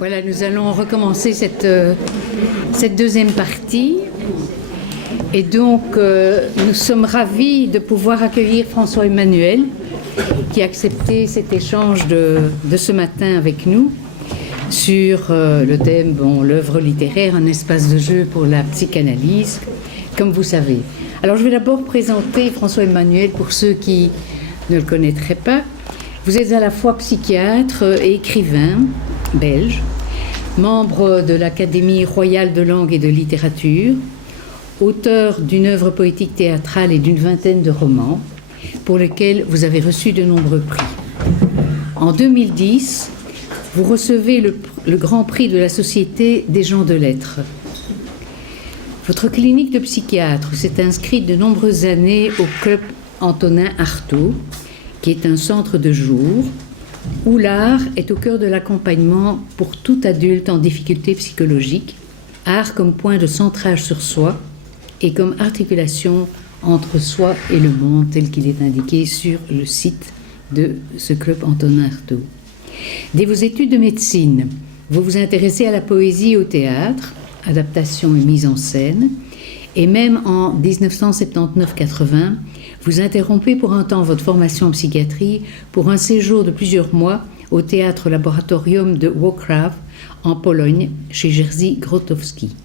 Voilà, nous allons recommencer cette deuxième partie. Et donc, nous sommes ravis de pouvoir accueillir François Emmanuel, qui a accepté cet échange de ce matin avec nous sur le thème, l'œuvre littéraire, un espace de jeu pour la psychanalyse, comme vous savez. Alors, je vais d'abord présenter François Emmanuel pour ceux qui ne le connaîtraient pas. Vous êtes à la fois psychiatre et écrivain belge, membre de l'Académie royale de langue et de littérature, auteur d'une œuvre poétique théâtrale et d'une vingtaine de romans, pour lesquels vous avez reçu de nombreux prix. En 2010, vous recevez le Grand Prix de la Société des gens de lettres. Votre clinique de psychiatre s'est inscrite de nombreuses années au Club Antonin Artaud, qui est un centre de jour où l'art est au cœur de l'accompagnement pour tout adulte en difficulté psychologique, art comme point de centrage sur soi et comme articulation entre soi et le monde, tel qu'il est indiqué sur le site de ce Club Antonin Artaud. Dès vos études de médecine, vous vous intéressez à la poésie et au théâtre, adaptation et mise en scène, et même en 1979-80, vous interrompez pour un temps votre formation en psychiatrie pour un séjour de plusieurs mois au théâtre laboratorium de Wrocław en Pologne, chez Jerzy Grotowski.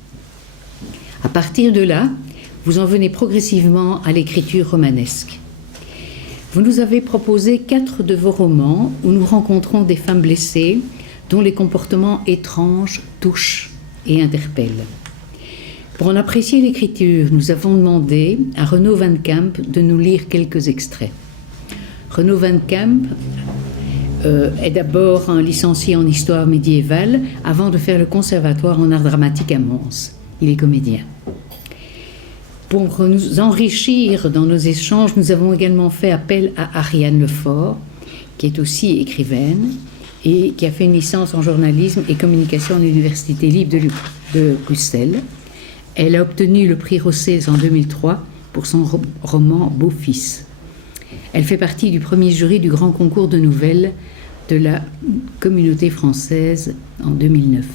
À partir de là, vous en venez progressivement à l'écriture romanesque. Vous nous avez proposé 4 de vos romans où nous rencontrons des femmes blessées dont les comportements étranges touchent et interpellent. Pour en apprécier l'écriture, nous avons demandé à Renaud Van Camp de nous lire quelques extraits. Renaud Van Camp est d'abord un licencié en histoire médiévale avant de faire le conservatoire en art dramatique à Mons. Il est comédien. Pour nous enrichir dans nos échanges, nous avons également fait appel à Ariane Lefort, qui est aussi écrivaine et qui a fait une licence en journalisme et communication à l'Université libre de Bruxelles. Elle a obtenu le prix Rossès en 2003 pour son roman Beau-Fils. Elle fait partie du premier jury du grand concours de nouvelles de la Communauté française en 2009.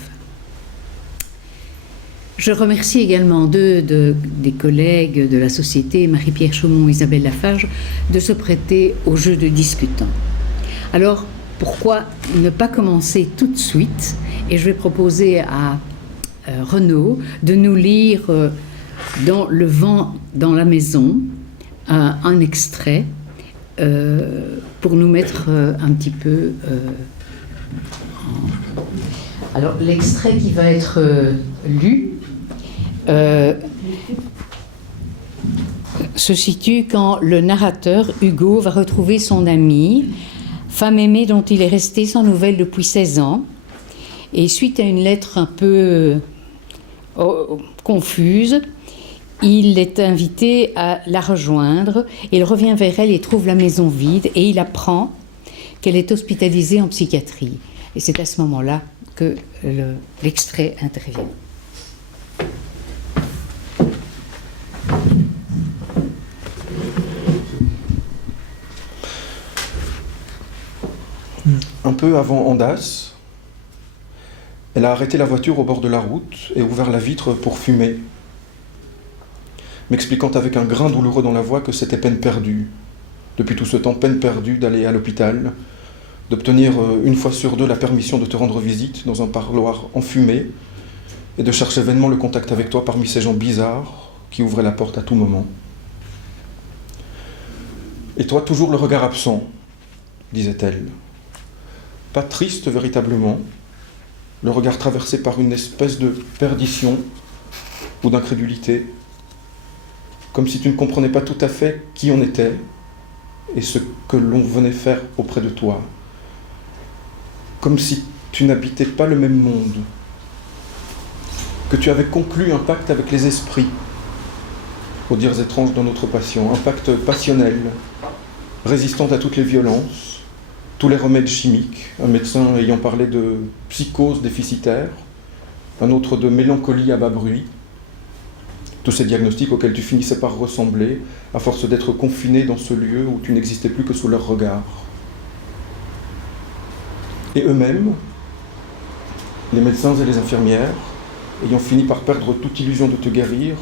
Je remercie également deux des collègues de la Société, Marie-Pierre Chaumont et Isabelle Lafarge, de se prêter au jeu de discutants. Alors, pourquoi ne pas commencer tout de suite? Et je vais proposer à Renaud de nous lire dans Le vent dans la maison un extrait pour nous mettre un petit peu alors l'extrait qui va être lu se situe quand le narrateur Hugo va retrouver son amie, femme aimée dont il est resté sans nouvelles depuis 16 ans, et suite à une lettre un peu confuse, il est invité à la rejoindre. Il revient vers elle et trouve la maison vide et il apprend qu'elle est hospitalisée en psychiatrie. Et c'est à ce moment-là que l'extrait intervient. Un peu avant Andas, elle a arrêté la voiture au bord de la route et ouvert la vitre pour fumer, m'expliquant avec un grain douloureux dans la voix que c'était peine perdue. Depuis tout ce temps, peine perdue d'aller à l'hôpital, d'obtenir une fois sur 2 la permission de te rendre visite dans un parloir enfumé et de chercher vainement le contact avec toi parmi ces gens bizarres qui ouvraient la porte à tout moment. Et toi, toujours le regard absent, disait-elle. Pas triste véritablement, le regard traversé par une espèce de perdition ou d'incrédulité, comme si tu ne comprenais pas tout à fait qui on était et ce que l'on venait faire auprès de toi, comme si tu n'habitais pas le même monde, que tu avais conclu un pacte avec les esprits, aux dires étranges dans notre passion, un pacte passionnel, résistant à toutes les violences, tous les remèdes chimiques, un médecin ayant parlé de psychose déficitaire, un autre de mélancolie à bas bruit, tous ces diagnostics auxquels tu finissais par ressembler, à force d'être confiné dans ce lieu où tu n'existais plus que sous leur regard. Et eux-mêmes, Les médecins et les infirmières, ayant fini par perdre toute illusion de te guérir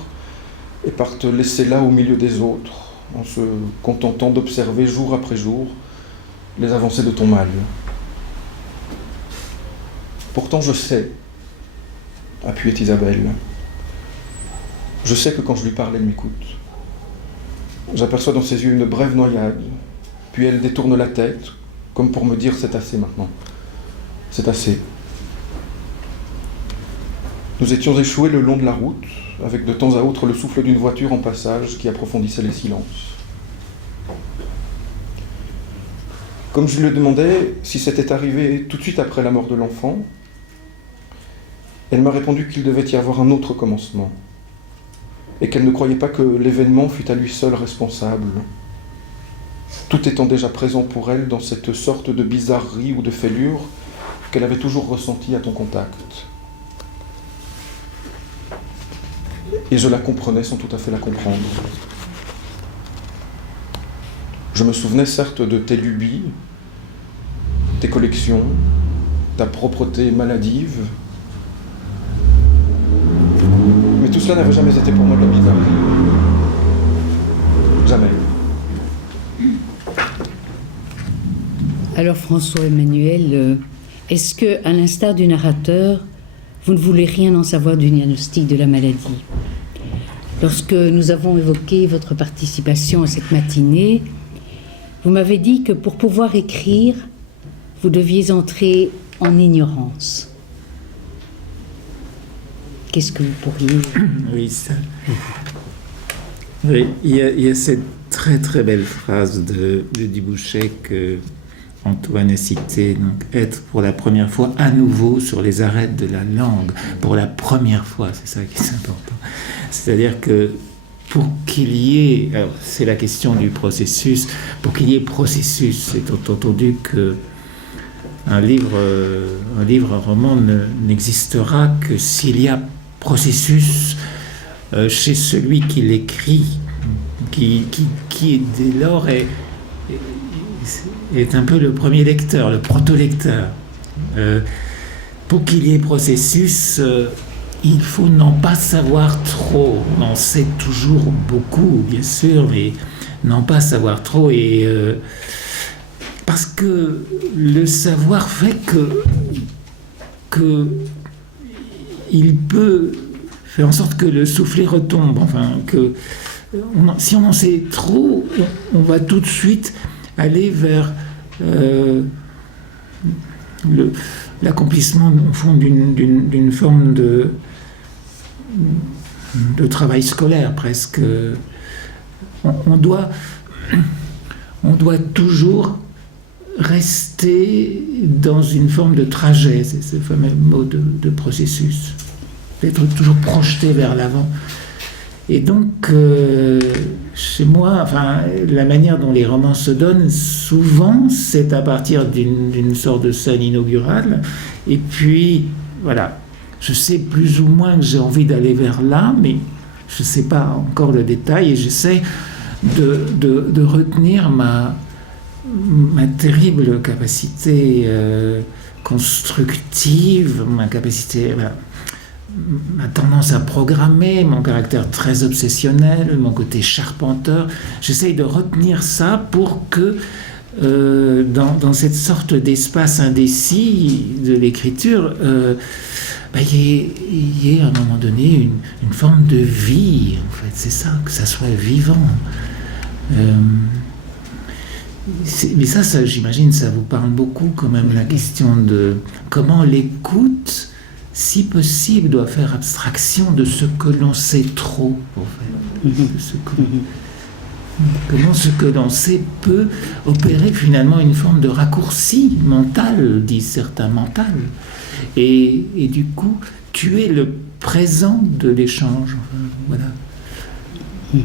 et par te laisser là au milieu des autres, en se contentant d'observer jour après jour les avancées de ton mal. Pourtant je sais, appuyait Isabelle, je sais que quand je lui parle, elle m'écoute. J'aperçois dans ses yeux une brève noyade, puis elle détourne la tête, comme pour me dire « c'est assez maintenant, c'est assez ». Nous étions échoués le long de la route, avec de temps à autre le souffle d'une voiture en passage qui approfondissait les silences. Comme je lui demandais si c'était arrivé tout de suite après la mort de l'enfant, elle m'a répondu qu'il devait y avoir un autre commencement, et qu'elle ne croyait pas que l'événement fût à lui seul responsable, tout étant déjà présent pour elle dans cette sorte de bizarrerie ou de fêlure qu'elle avait toujours ressentie à ton contact. Et je la comprenais sans tout à fait la comprendre. Je me souvenais certes de tes lubies, tes collections, ta propreté maladive, mais tout cela n'avait jamais été pour moi de la bizarrerie. Jamais. Alors François-Emmanuel, est-ce que, à l'instar du narrateur, vous ne voulez rien en savoir du diagnostic de la maladie? Lorsque nous avons évoqué votre participation à cette matinée, vous m'avez dit que pour pouvoir écrire, vous deviez entrer en ignorance. Qu'est-ce que vous pourriez... Oui, ça. Oui, il y a cette très très belle phrase de Dubouchet que Antoine a citée, donc être pour la première fois à nouveau sur les arêtes de la langue, pour la première fois, c'est ça qui est important. C'est-à-dire que pour qu'il y ait, alors c'est la question du processus, pour qu'il y ait processus, c'est entendu que un livre, un roman n'existera que s'il y a processus chez celui qui l'écrit, qui dès lors est un peu le premier lecteur, le proto-lecteur. Pour qu'il y ait processus, il faut n'en pas savoir trop. On en sait toujours beaucoup, bien sûr, mais n'en pas savoir trop. Et parce que le savoir fait que il peut faire en sorte que le soufflet retombe. Enfin, que si on en sait trop, on va tout de suite aller vers l'accomplissement au fond d'une forme de travail scolaire presque. On doit toujours rester dans une forme de trajet, c'est ce fameux mot de processus, d'être toujours projeté vers l'avant. Et donc, chez moi, enfin, la manière dont les romans se donnent, souvent, c'est à partir d'une sorte de scène inaugurale. Et puis, voilà, je sais plus ou moins que j'ai envie d'aller vers là, mais je ne sais pas encore le détail, et j'essaie de retenir ma terrible capacité constructive, ma capacité... Voilà, ma tendance à programmer, mon caractère très obsessionnel, mon côté charpenteur. J'essaye de retenir ça pour que dans cette sorte d'espace indécis de l'écriture, y ait à un moment donné une forme de vie, en fait. C'est ça, que ça soit vivant. Mais ça, j'imagine, ça vous parle beaucoup quand même, la question de comment l'écoute, si possible, doit faire abstraction de ce que l'on sait trop, en fait. Comment ce que l'on sait peut opérer finalement une forme de raccourci mental, disent certains, mental, et du coup tuer le présent de l'échange. Voilà.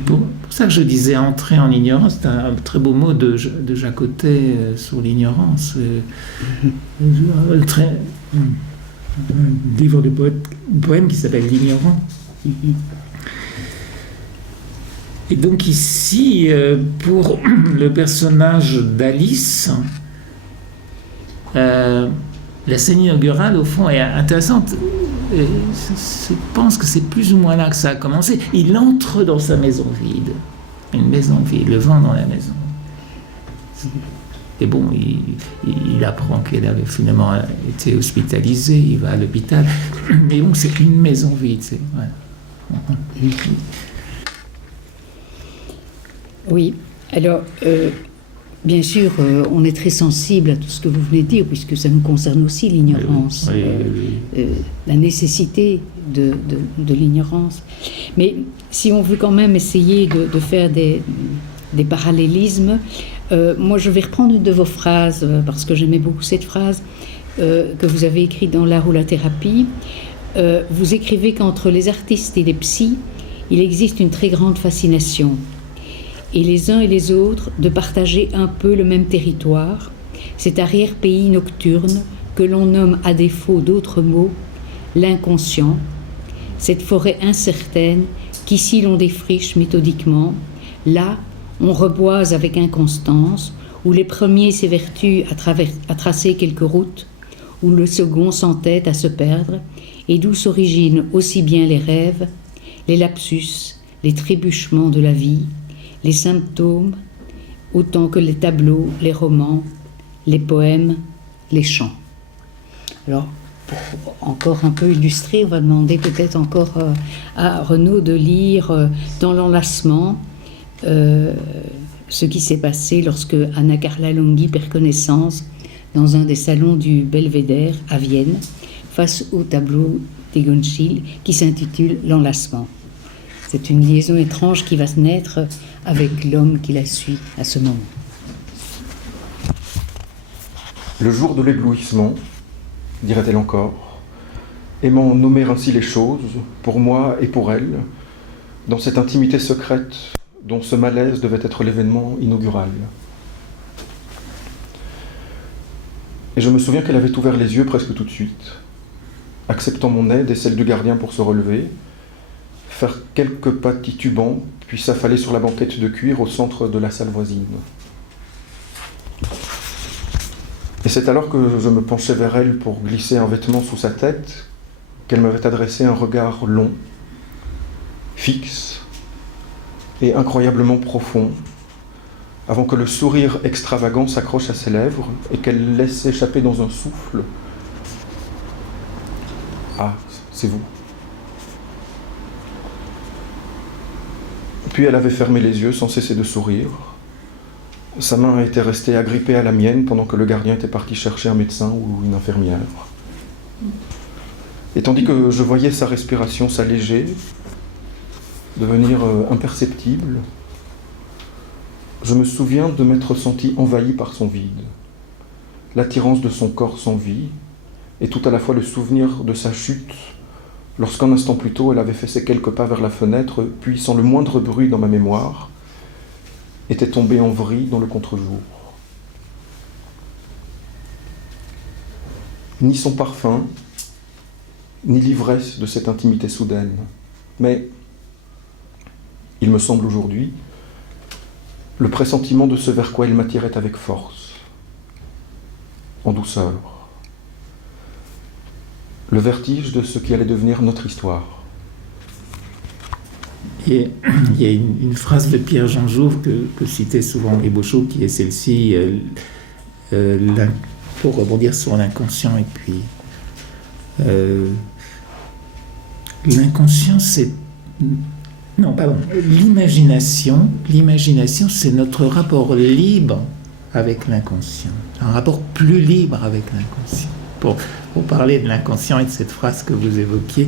Pour ça que je disais entrer en ignorance, c'est un très beau mot de Jacotet sur l'ignorance. Un livre de poème qui s'appelle L'ignorant. Et donc ici, pour le personnage d'Alice, la scène inaugurale, au fond, est intéressante. Je pense que c'est plus ou moins là que ça a commencé. Il entre dans sa maison vide. Une maison vide, le vent dans la maison. Et bon, il apprend qu'elle avait finalement été hospitalisée, il va à l'hôpital. Mais bon, c'est une maison vide. Voilà. Oui, alors, bien sûr, on est très sensible à tout ce que vous venez de dire, puisque ça nous concerne aussi, l'ignorance, la nécessité de l'ignorance. Mais si on veut quand même essayer de faire des parallélismes, moi je vais reprendre une de vos phrases, parce que j'aimais beaucoup cette phrase que vous avez écrite dans L'art ou la thérapie. Vous écrivez qu'entre les artistes et les psys, il existe une très grande fascination. Et les uns et les autres de partager un peu le même territoire, cet arrière-pays nocturne que l'on nomme à défaut d'autres mots l'inconscient, cette forêt incertaine qu'ici l'on défriche méthodiquement, là on reboise avec inconstance, où les premiers s'évertuent à tracer quelques routes, où le second s'entête à se perdre, et d'où s'originent aussi bien les rêves, les lapsus, les trébuchements de la vie, les symptômes, autant que les tableaux, les romans, les poèmes, les chants. Alors, pour encore un peu illustrer, on va demander peut-être encore à Renaud de lire dans l'enlacement ce qui s'est passé lorsque Anna Carla Longhi perd connaissance dans un des salons du Belvédère à Vienne, face au tableau d'Egon Schiele qui s'intitule L'enlacement. C'est une liaison étrange qui va se naître avec l'homme qui la suit à ce moment. Le jour de l'éblouissement, dirait-elle encore, aimant nommer ainsi les choses, pour moi et pour elle, dans cette intimité secrète dont ce malaise devait être l'événement inaugural. Et je me souviens qu'elle avait ouvert les yeux presque tout de suite, acceptant mon aide et celle du gardien pour se relever, faire quelques pas titubants, puis s'affaler sur la banquette de cuir au centre de la salle voisine. Et c'est alors que je me penchais vers elle pour glisser un vêtement sous sa tête qu'elle m'avait adressé un regard long, fixe et incroyablement profond, avant que le sourire extravagant s'accroche à ses lèvres et qu'elle laisse s'échapper dans un souffle. « Ah, c'est vous ». Puis elle avait fermé les yeux sans cesser de sourire. Sa main était restée agrippée à la mienne pendant que le gardien était parti chercher un médecin ou une infirmière. Et tandis que je voyais sa respiration s'alléger, devenir imperceptible, je me souviens de m'être senti envahi par son vide, l'attirance de son corps sans vie, et tout à la fois le souvenir de sa chute, lorsqu'un instant plus tôt elle avait fait ses quelques pas vers la fenêtre, puis sans le moindre bruit dans ma mémoire, était tombée en vrille dans le contre-jour. Ni son parfum, ni l'ivresse de cette intimité soudaine, mais, il me semble aujourd'hui, le pressentiment de ce vers quoi elle m'attirait avec force, en douceur, le vertige de ce qui allait devenir notre histoire. Et il y a une phrase de Pierre-Jean Jouve que citait souvent Henri Beauchot, qui est celle-ci, pour rebondir sur l'inconscient. Et puis, l'inconscient, c'est... Non, pardon. L'imagination, c'est notre rapport libre avec l'inconscient. Un rapport plus libre avec l'inconscient. Pour parler de l'inconscient et de cette phrase que vous évoquiez,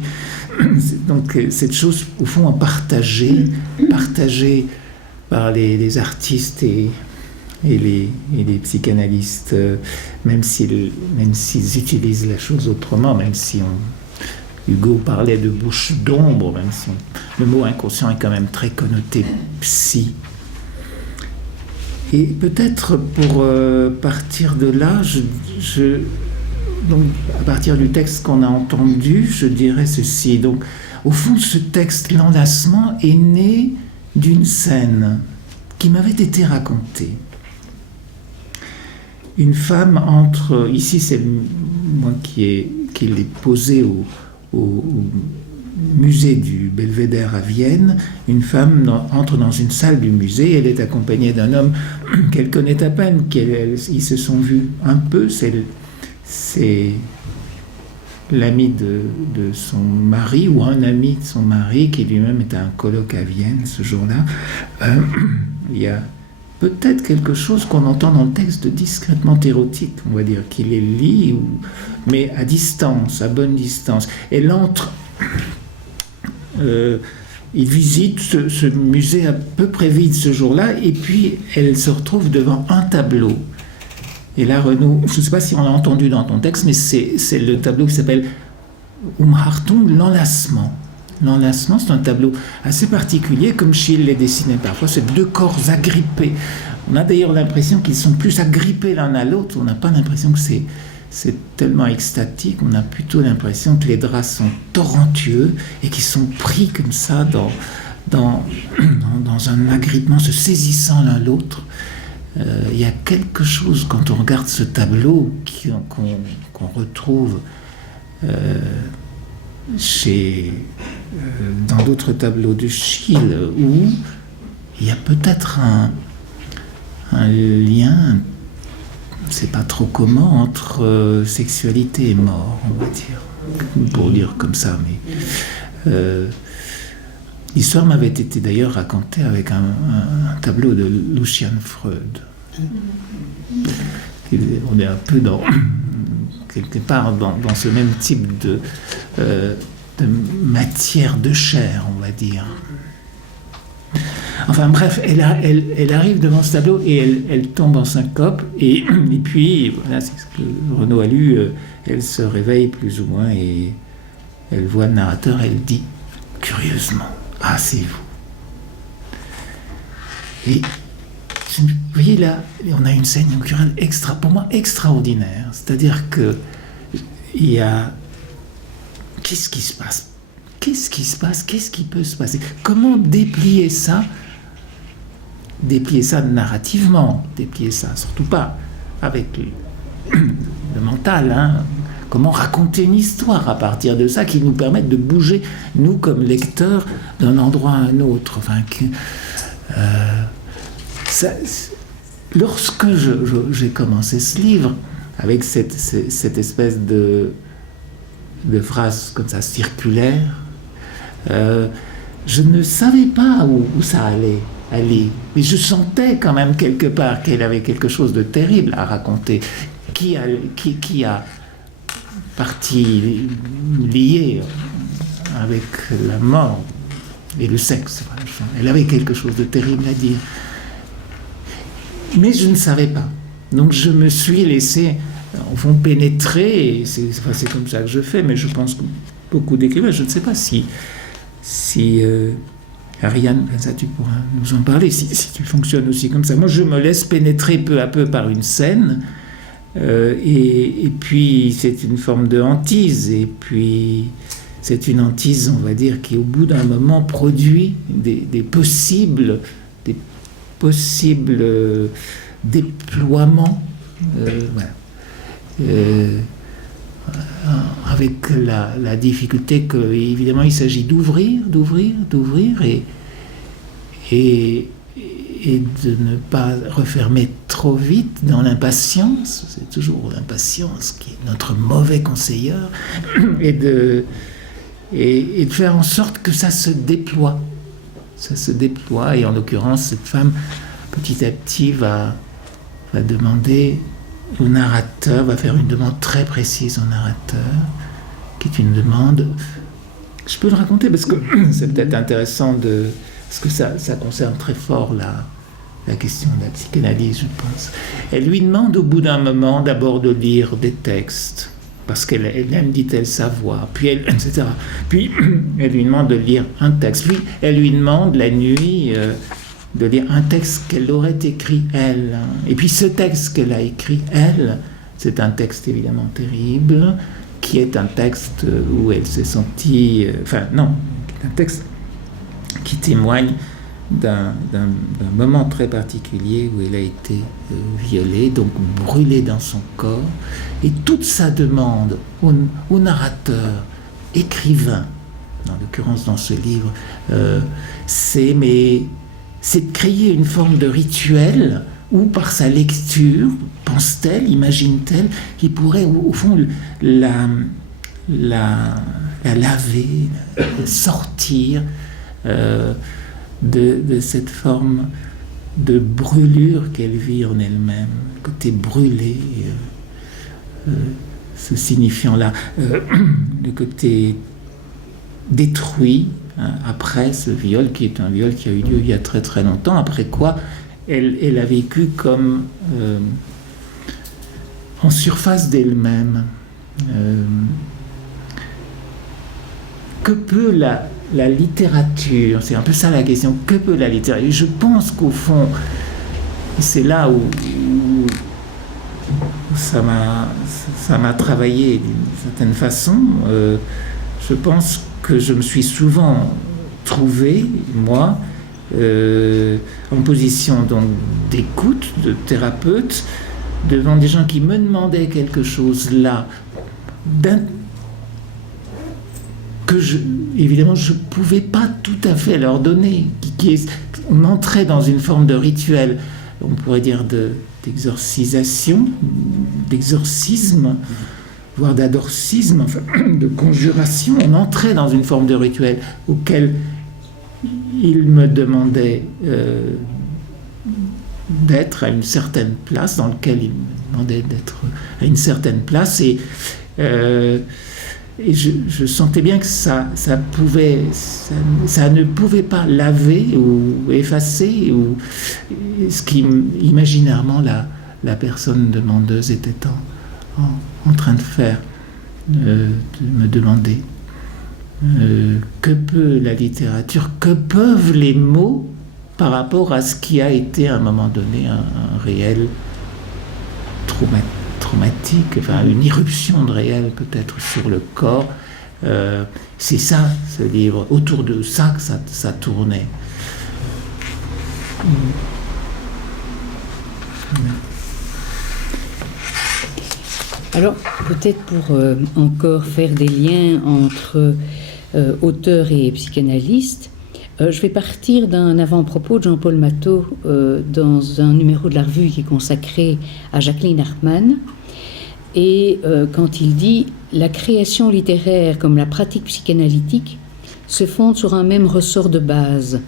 c'est donc cette chose, au fond, à partager par les artistes et les psychanalystes, même s'ils utilisent la chose autrement, même si Hugo parlait de bouche d'ombre, même si le mot inconscient est quand même très connoté psy. Et peut-être pour partir de là, donc, à partir du texte qu'on a entendu, je dirais ceci. Donc, au fond, ce texte, L'enlacement, est né d'une scène qui m'avait été racontée. Une femme entre... Ici, c'est moi qui l'ai posé au musée du Belvédère à Vienne. Une femme entre dans une salle du musée, elle est accompagnée d'un homme qu'elle connaît à peine, ils se sont vus un peu, c'est l'ami de son mari, ou un ami de son mari, qui lui-même était à un colloque à Vienne ce jour-là. Il y a peut-être quelque chose qu'on entend dans le texte de discrètement érotique, on va dire, qu'il les lit, mais à distance, à bonne distance. Elle entre, il visite ce musée à peu près vide ce jour-là, et puis elle se retrouve devant un tableau. Et là, Renaud, je ne sais pas si on l'a entendu dans ton texte, mais c'est le tableau qui s'appelle Umhartung, l'enlacement. L'enlacement, c'est un tableau assez particulier, comme Schiele les dessinait parfois, c'est deux corps agrippés. On a d'ailleurs l'impression qu'ils sont plus agrippés l'un à l'autre, on n'a pas l'impression que c'est tellement extatique, on a plutôt l'impression que les draps sont torrentueux et qu'ils sont pris comme ça dans un agrippement, se saisissant l'un l'autre. Il y a quelque chose, quand on regarde ce tableau, qu'on retrouve dans d'autres tableaux de Schiele, où il y a peut-être un lien, on ne sait pas trop comment, entre sexualité et mort, on va dire, pour dire comme ça. Mais l'histoire m'avait été d'ailleurs racontée avec un tableau de Lucian Freud. On est un peu quelque part dans ce même type de matière de chair, on va dire. Enfin bref, elle arrive devant ce tableau et elle tombe en syncope, et puis, voilà, c'est ce que Renaud a lu, elle se réveille plus ou moins et elle voit le narrateur, elle dit curieusement, « Ah, c'est vous ». Et vous voyez là, on a une scène inaugurale pour moi extraordinaire, c'est-à-dire que il y a... Qu'est-ce qui se passe ? Qu'est-ce qui se passe ? Qu'est-ce qui peut se passer ? Comment déplier ça ? Déplier ça narrativement, déplier ça, surtout pas avec le mental, hein. Comment raconter une histoire à partir de ça qui nous permette de bouger, nous comme lecteurs, d'un endroit à un autre. Enfin, lorsque j'ai commencé ce livre, avec cette espèce de phrase comme ça circulaire, je ne savais pas où ça allait aller, mais je sentais quand même quelque part qu'elle avait quelque chose de terrible à raconter, qui a partie liée avec la mort et le sexe. Elle avait quelque chose de terrible à dire, mais je ne savais pas. Donc je me suis laissé, au fond, pénétrer, et c'est comme ça que je fais, mais je pense que beaucoup d'écrivains, je ne sais pas si Ariane, ça tu pourras nous en parler, si tu fonctionnes aussi comme ça. Moi, je me laisse pénétrer peu à peu par une scène, et puis c'est une forme de hantise, et puis c'est une hantise, on va dire, qui au bout d'un moment produit des possibles déploiements, voilà. Avec la difficulté que, évidemment, il s'agit d'ouvrir, et de ne pas refermer trop vite dans l'impatience. C'est toujours l'impatience qui est notre mauvais conseilleur, et de faire en sorte que ça se déploie. Ça se déploie, et en l'occurrence, cette femme, petit à petit, va demander au narrateur, va faire une demande très précise au narrateur, qui est une demande... Je peux le raconter parce que c'est peut-être intéressant parce que ça concerne très fort la question de la psychanalyse, je pense. Elle lui demande au bout d'un moment d'abord de lire des textes, parce qu'elle aime, dit-elle, sa voix, puis etc. Puis elle lui demande de lire un texte. Puis elle lui demande la nuit de lire un texte qu'elle aurait écrit elle. Et puis ce texte qu'elle a écrit elle, c'est un texte évidemment terrible, qui est un texte où elle s'est sentie... un texte qui témoigne d'un moment très particulier où elle a été violée, donc brûlée dans son corps. Et toute sa demande au narrateur, écrivain, en l'occurrence dans ce livre, c'est de créer une forme de rituel où par sa lecture, pense-t-elle, imagine-t-elle, qu'il pourrait au fond la laver, sortir de cette forme de brûlure qu'elle vit en elle-même, le côté brûlé, ce signifiant là, le côté détruit, hein, après ce viol, qui est un viol qui a eu lieu il y a très très longtemps, après quoi elle a vécu comme en surface d'elle-même. Que peut la littérature, c'est un peu ça la question, que peut la littérature? Et je pense qu'au fond, c'est là où ça m'a travaillé d'une certaine façon. Je pense que je me suis souvent trouvé, moi, en position donc d'écoute, de thérapeute, devant des gens qui me demandaient quelque chose là, évidemment, je ne pouvais pas tout à fait leur donner. On entrait dans une forme de rituel, on pourrait dire d'exorcisation, d'exorcisme, voire d'adorcisme, enfin, de conjuration. On entrait dans une forme de rituel auquel ils me demandaient d'être à une certaine place, dans lequel ils me demandaient d'être à une certaine place. Et je sentais bien que ça ne pouvait pas laver ou effacer ce qui imaginairement la personne demandeuse était en train de faire, de me demander. Que peut la littérature, que peuvent les mots par rapport à ce qui a été à un moment donné un réel traumatique, enfin une irruption de réel peut-être sur le corps. C'est ça, ce livre, autour de ça que ça tournait. Alors, peut-être pour encore faire des liens entre auteur et psychanalyste, je vais partir d'un avant-propos de Jean-Paul Mattaux dans un numéro de la revue qui est consacré à Jacqueline Hartmann. Et quand il dit « La création littéraire comme la pratique psychanalytique se fondent sur un même ressort de base,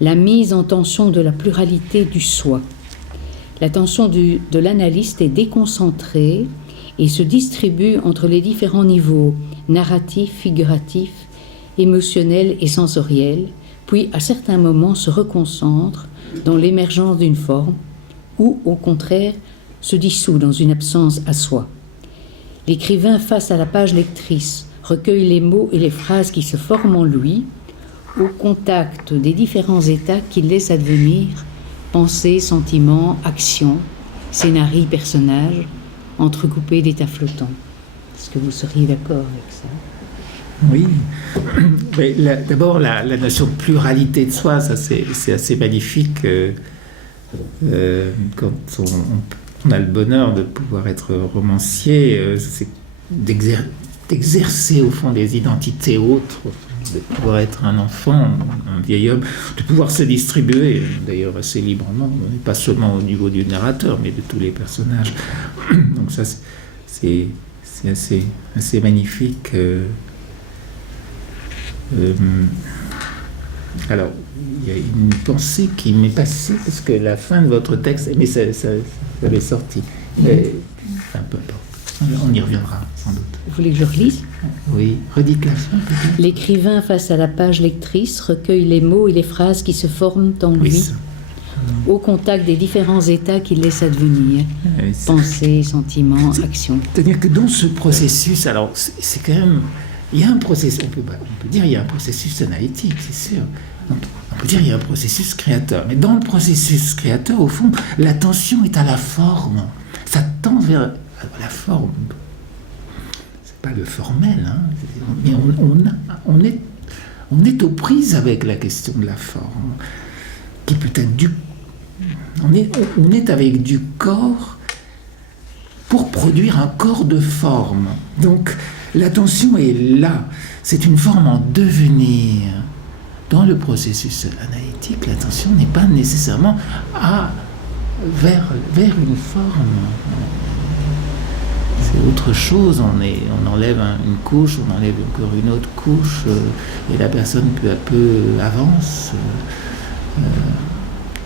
la mise en tension de la pluralité du soi. L'attention de l'analyste est déconcentrée et se distribue entre les différents niveaux narratifs, figuratifs, émotionnels et sensoriels, puis à certains moments se reconcentre dans l'émergence d'une forme ou, au contraire, se dissout dans une absence à soi. L'écrivain, face à la page lectrice, recueille les mots et les phrases qui se forment en lui, au contact des différents états qu'il laisse advenir, pensées, sentiments, actions, scénarii, personnages, entrecoupés d'états flottants. Est-ce que vous seriez d'accord avec ça ? Oui. D'abord, la notion de pluralité de soi, ça c'est assez magnifique quand on a le bonheur de pouvoir être romancier, c'est d'exercer au fond des identités autres, de pouvoir être un enfant, un vieil homme, de pouvoir se distribuer, d'ailleurs assez librement, pas seulement au niveau du narrateur, mais de tous les personnages. Donc ça, c'est assez magnifique. Alors, il y a une pensée qui m'est passée, parce que la fin de votre texte, mais ça avait sorti. Enfin, peu importe. On y reviendra, sans doute. Vous voulez que je relise ? Oui, redites la fin, peut-être. L'écrivain, face à la page lectrice, recueille les mots et les phrases qui se forment en lui, au contact des différents états qu'il laisse advenir, pensées, sentiments, actions. C'est-à-dire que dans ce processus, alors, c'est quand même... Il y a un processus, on peut dire il y a un processus analytique, c'est sûr. On peut dire il y a un processus créateur. Mais dans le processus créateur, au fond, l'attention est à la forme. Ça tend vers la forme. C'est pas le formel, hein. Mais on est aux prises avec la question de la forme. qui peut être du... On est avec du corps pour produire un corps de forme. Donc l'attention est là. C'est une forme en devenir. Dans le processus analytique, l'attention n'est pas nécessairement vers une forme. C'est autre chose. On enlève une couche, on enlève encore une autre couche, et la personne peu à peu avance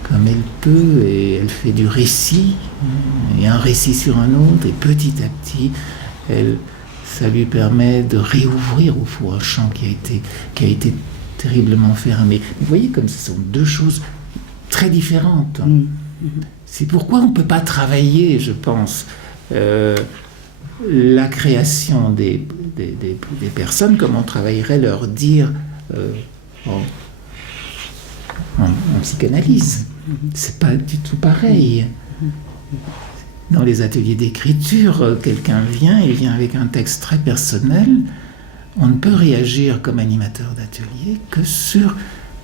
comme elle peut, et elle fait du récit, et un récit sur un autre, et petit à petit, ça lui permet de réouvrir au fond un champ qui a été terriblement fermé. Vous voyez comme ce sont deux choses très différentes. C'est pourquoi on ne peut pas travailler, je pense, la création des personnes comme on travaillerait leur dire en psychanalyse. C'est pas du tout pareil. Dans les ateliers d'écriture, quelqu'un vient, il vient avec un texte très personnel. On ne peut réagir comme animateur d'atelier que sur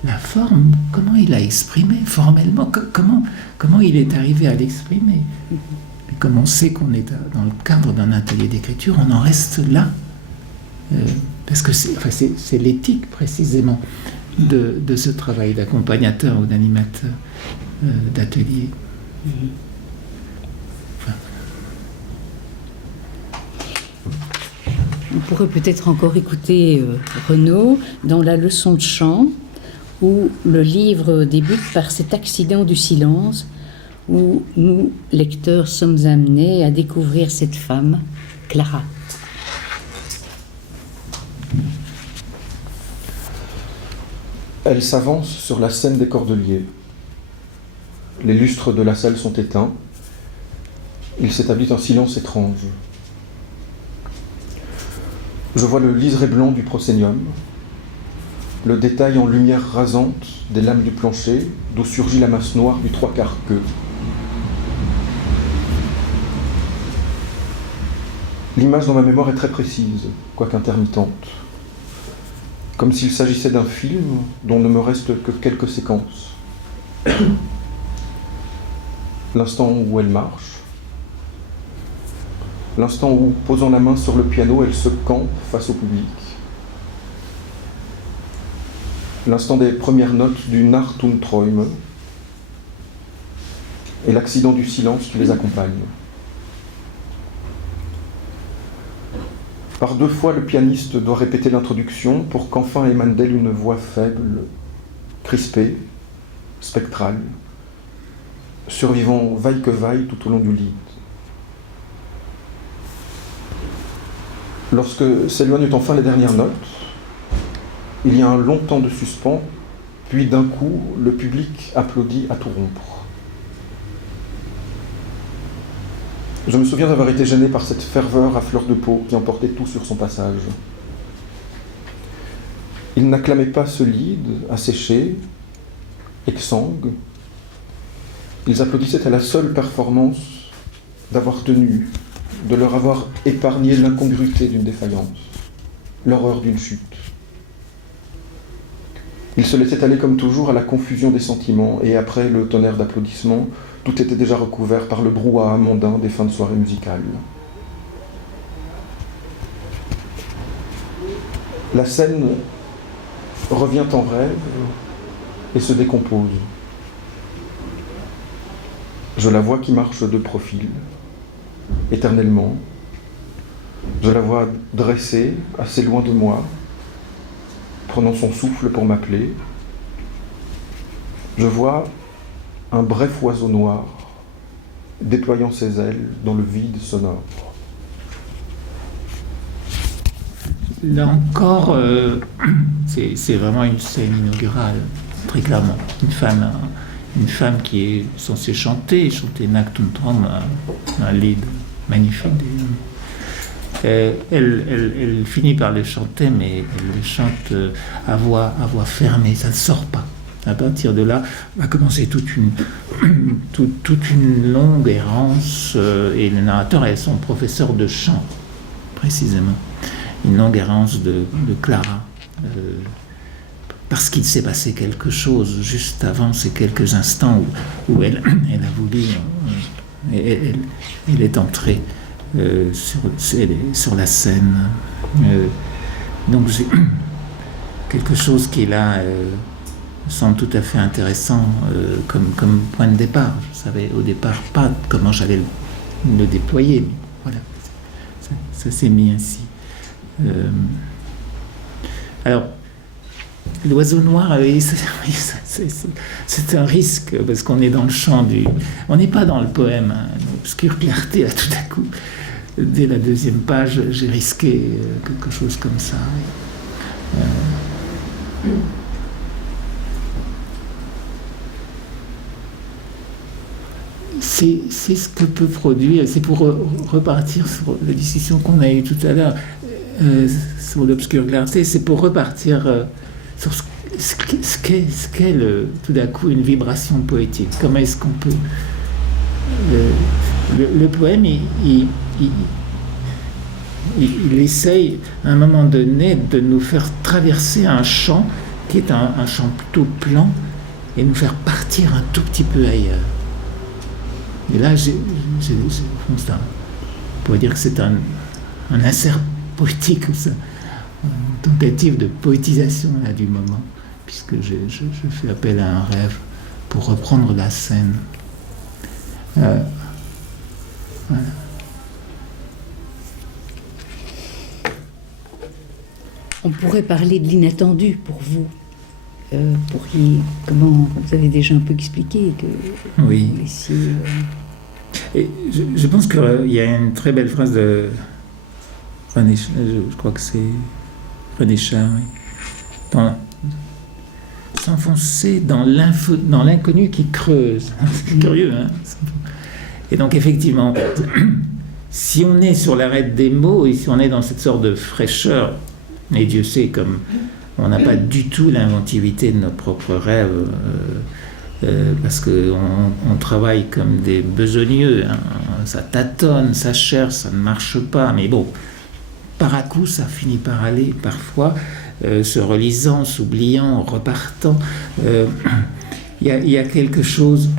la forme, comment il a exprimé formellement, comment il est arrivé à l'exprimer. Et comme on sait qu'on est dans le cadre d'un atelier d'écriture, on en reste là. Parce que c'est l'éthique précisément de ce travail d'accompagnateur ou d'animateur d'atelier. On pourrait peut-être encore écouter Renaud dans la leçon de chant, où le livre débute par cet accident du silence, où nous, lecteurs, sommes amenés à découvrir cette femme, Clara. Elle s'avance sur la scène des Cordeliers. Les lustres de la salle sont éteints. Il s'établit un silence étrange. Je vois le liseré blanc du proscénium, le détail en lumière rasante des lames du plancher, d'où surgit la masse noire du trois quarts queue. L'image dans ma mémoire est très précise, quoique intermittente, comme s'il s'agissait d'un film dont ne me reste que quelques séquences. L'instant où elle marche, l'instant où, posant la main sur le piano, elle se campe face au public. L'instant des premières notes du Nacht und Träume et l'accident du silence qui les accompagne. Par deux fois, le pianiste doit répéter l'introduction pour qu'enfin émane d'elle une voix faible, crispée, spectrale, survivant vaille que vaille tout au long du lied. Lorsque s'éloignent enfin les dernières notes, il y a un long temps de suspens, puis d'un coup, le public applaudit à tout rompre. Je me souviens d'avoir été gêné par cette ferveur à fleur de peau qui emportait tout sur son passage. Ils n'acclamaient pas ce lied asséché, exsangue. Ils applaudissaient à la seule performance d'avoir tenu, de leur avoir épargné l'incongruité d'une défaillance, l'horreur d'une chute. Ils se laissaient aller comme toujours à la confusion des sentiments, et après le tonnerre d'applaudissements, tout était déjà recouvert par le brouhaha mondain des fins de soirée musicales. La scène revient en rêve et se décompose. Je la vois qui marche de profil, éternellement. Je la vois dressée, assez loin de moi, prenant son souffle pour m'appeler. Je vois un bref oiseau noir déployant ses ailes dans le vide sonore. Là encore, c'est vraiment une scène inaugurale, très clairement. Une femme qui est censée chanter Nacht und Traum, un lied magnifique. Elle finit par le chanter, mais elle le chante à voix fermée, ça ne sort pas. À partir de là, va commencer toute une longue errance, et le narrateur est son professeur de chant, précisément. Une longue errance de Clara, parce qu'il s'est passé quelque chose juste avant ces quelques instants où elle a voulu, elle est entrée sur la scène. Donc j'ai quelque chose qui là me semble tout à fait intéressant comme point de départ. Je savais au départ pas comment j'allais le déployer, mais voilà, ça s'est mis ainsi. Alors, l'oiseau noir, oui, c'est un risque, parce qu'on est dans le champ du... On n'est pas dans le poème, hein, l'obscure clarté, là, tout à coup. Dès la deuxième page, j'ai risqué quelque chose comme ça. C'est ce que peut produire, c'est pour repartir sur la discussion qu'on a eue tout à l'heure, sur l'obscure clarté, c'est pour repartir sur ce qu'est tout d'un coup une vibration poétique. Comment est-ce qu'on peut... Le poème, il essaye à un moment donné de nous faire traverser un champ qui est un champ plutôt plan et nous faire partir un tout petit peu ailleurs. Et là, on pourrait dire que c'est un insert poétique, une tentative de poétisation là, du moment, puisque je fais appel à un rêve pour reprendre la scène. Voilà. On pourrait parler de l'inattendu pour vous. Comment vous avez déjà un peu expliqué que oui. Ici, Et je pense qu'il y a une très belle phrase de René, je crois que c'est René Char, oui. S'enfoncer dans l'inconnu qui creuse. C'est curieux, hein. Et donc effectivement, si on est sur l'arête des mots et si on est dans cette sorte de fraîcheur, et Dieu sait comme on n'a pas du tout l'inventivité de nos propres rêves, parce qu'on travaille comme des besogneux, hein. Ça tâtonne, ça cherche, ça ne marche pas, mais bon, par à coup, ça finit par aller, parfois, se relisant, s'oubliant, repartant. Il y a quelque chose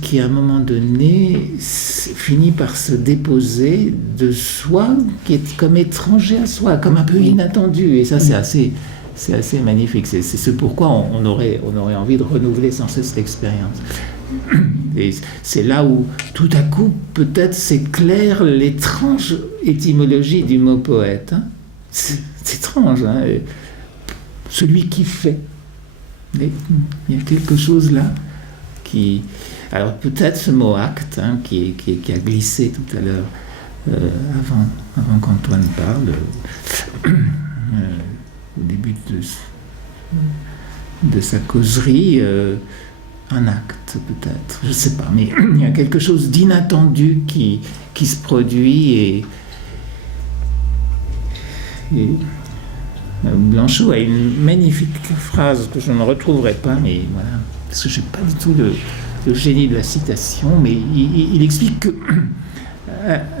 qui, à un moment donné, finit par se déposer de soi, qui est comme étranger à soi, comme un peu inattendu. Et ça, c'est assez magnifique. C'est ce pourquoi on aurait envie de renouveler sans cesse l'expérience. Et c'est là où, tout à coup, peut-être s'éclaire l'étrange étymologie du mot poète. Hein. C'est étrange, hein. Celui qui fait. Mais il y a quelque chose là qui... Alors peut-être ce mot acte, hein, qui a glissé tout à l'heure, avant qu'Antoine parle, au début de sa causerie, un acte peut-être, je ne sais pas, mais il y a quelque chose d'inattendu qui se produit et Blanchot a une magnifique phrase que je ne retrouverai pas, mais voilà, parce que je n'ai pas du tout le génie de la citation, mais il explique que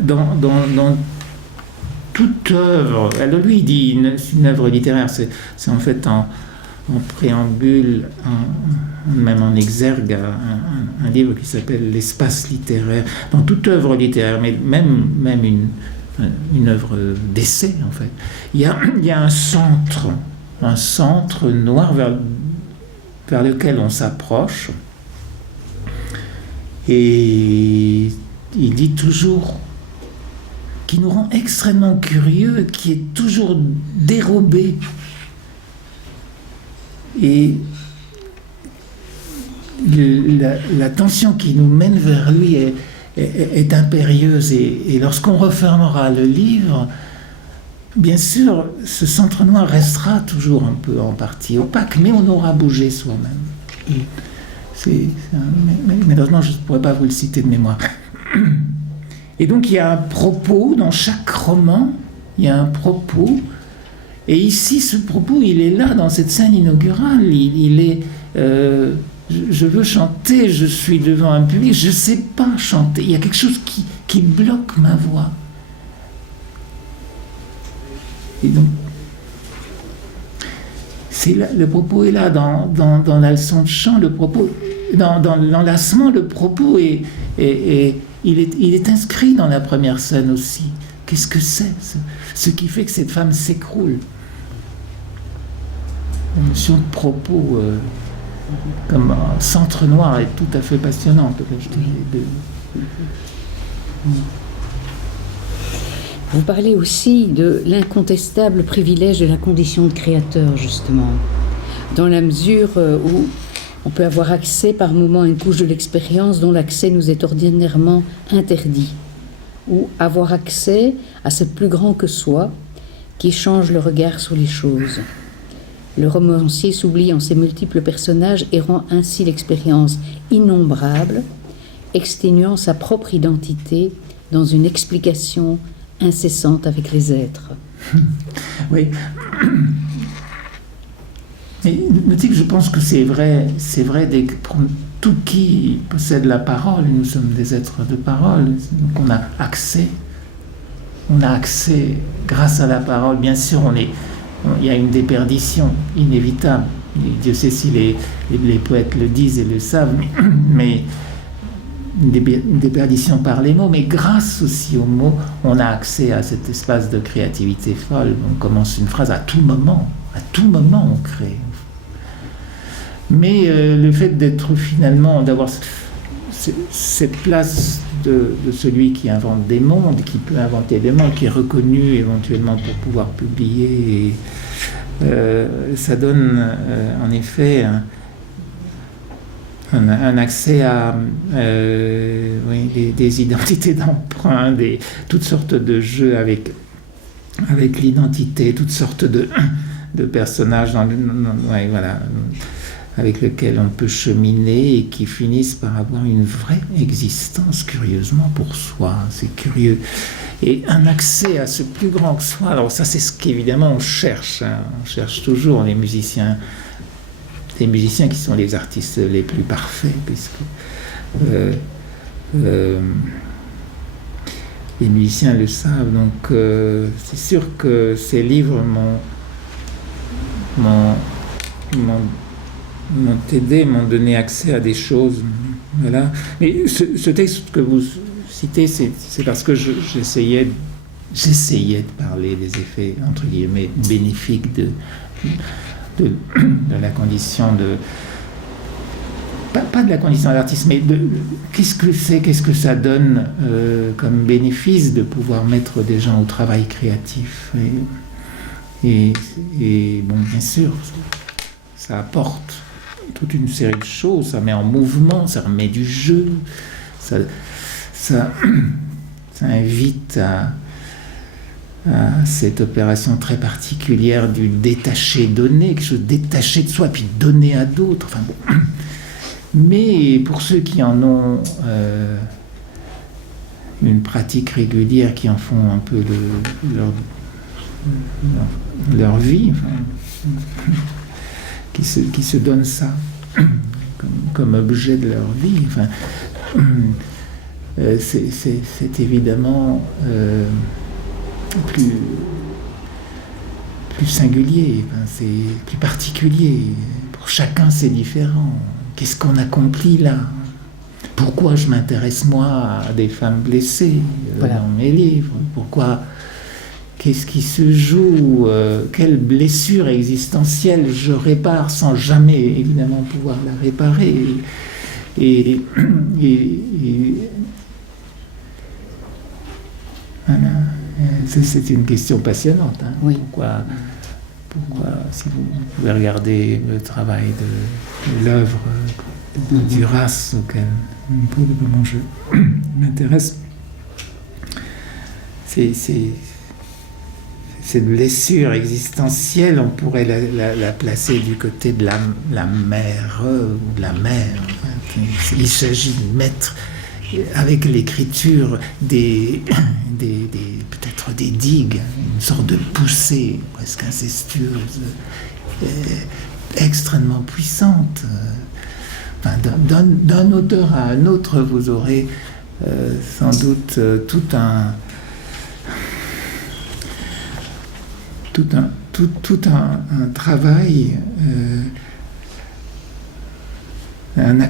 dans toute œuvre, alors lui il dit une œuvre littéraire, c'est en fait en préambule, même en exergue, un livre qui s'appelle L'espace littéraire. Dans toute œuvre littéraire, mais même une œuvre d'essai, en fait, il y a un centre noir vers lequel on s'approche, et il dit toujours, qui nous rend extrêmement curieux, qui est toujours dérobé. Et la tension qui nous mène vers lui est impérieuse. Et lorsqu'on refermera le livre, bien sûr, ce centre noir restera toujours un peu en partie opaque, mais on aura bougé soi-même. Malheureusement, je ne pourrais pas vous le citer de mémoire. Et donc, il y a un propos, dans chaque roman, il y a un propos. Et ici, ce propos, il est là, dans cette scène inaugurale. Il est... je veux chanter, je suis devant un public, je ne sais pas chanter. Il y a quelque chose qui bloque ma voix. Et donc... le propos est là, dans la leçon de chant, le propos, dans l'enlacement, le propos il est inscrit dans la première scène aussi. Qu'est-ce que c'est, ce qui fait que cette femme s'écroule? La notion de propos comme un centre noir est tout à fait passionnante. Je dirais, Vous parlez aussi de l'incontestable privilège de la condition de créateur, justement, dans la mesure où on peut avoir accès par moments à une couche de l'expérience dont l'accès nous est ordinairement interdit, ou avoir accès à ce plus grand que soi qui change le regard sur les choses. Le romancier s'oublie en ses multiples personnages et rend ainsi l'expérience innombrable, exténuant sa propre identité dans une explication incessante avec les êtres. Oui. Mais je pense que c'est vrai pour tout qui possède la parole. Nous sommes des êtres de parole, donc on a accès grâce à la parole. Bien sûr, il y a une déperdition inévitable. Dieu sait si les poètes le disent et le savent, mais une déperdition par les mots, mais grâce aussi aux mots, on a accès à cet espace de créativité folle. On commence une phrase à tout moment on crée. Mais le fait d'avoir cette place de celui qui invente des mondes, qui peut inventer des mondes, qui est reconnu éventuellement pour pouvoir publier, ça donne en effet un accès à des identités d'emprunt, toutes sortes de jeux avec l'identité, toutes sortes de personnages avec lesquels on peut cheminer et qui finissent par avoir une vraie existence, curieusement, pour soi. C'est curieux. Et un accès à ce plus grand que soi, alors ça c'est ce qu'évidemment on cherche. On cherche toujours les musiciens qui sont les artistes les plus parfaits, puisque les musiciens le savent. Donc c'est sûr que ces livres m'ont aidé, m'ont donné accès à des choses. Voilà. Mais ce texte que vous citez, c'est parce que j'essayais de parler des effets, entre guillemets, bénéfiques de la condition de... Pas de la condition d'artiste, mais qu'est-ce que ça donne comme bénéfice de pouvoir mettre des gens au travail créatif. Et bon, bien sûr, ça apporte toute une série de choses, ça met en mouvement, ça remet du jeu, ça invite à cette opération très particulière du détaché-donner, quelque chose de détaché de soi, puis donner à d'autres. Enfin, bon. Mais pour ceux qui en ont une pratique régulière, qui en font un peu leur vie, enfin, qui se donnent ça comme objet de leur vie, enfin, c'est évidemment plus singulier, enfin, c'est plus particulier. Pour chacun, c'est différent. Qu'est-ce qu'on accomplit là? Pourquoi je m'intéresse, moi, à des femmes blessées dans mes livres? Pourquoi? Qu'est-ce qui se joue? Quelle blessure existentielle je répare sans jamais, évidemment, pouvoir la réparer? Et voilà. C'est une question passionnante. Hein. Oui. Pourquoi, si vous pouvez regarder le travail de l'œuvre de Duras, auquel mon jeu m'intéresse, cette blessure existentielle, on pourrait la placer du côté de la mère ou de la mère. Il s'agit de mettre avec l'écriture peut-être des digues, une sorte de poussée presque incestueuse, extrêmement puissante. Enfin, d'un auteur à un autre, vous aurez sans doute tout tout un travail, un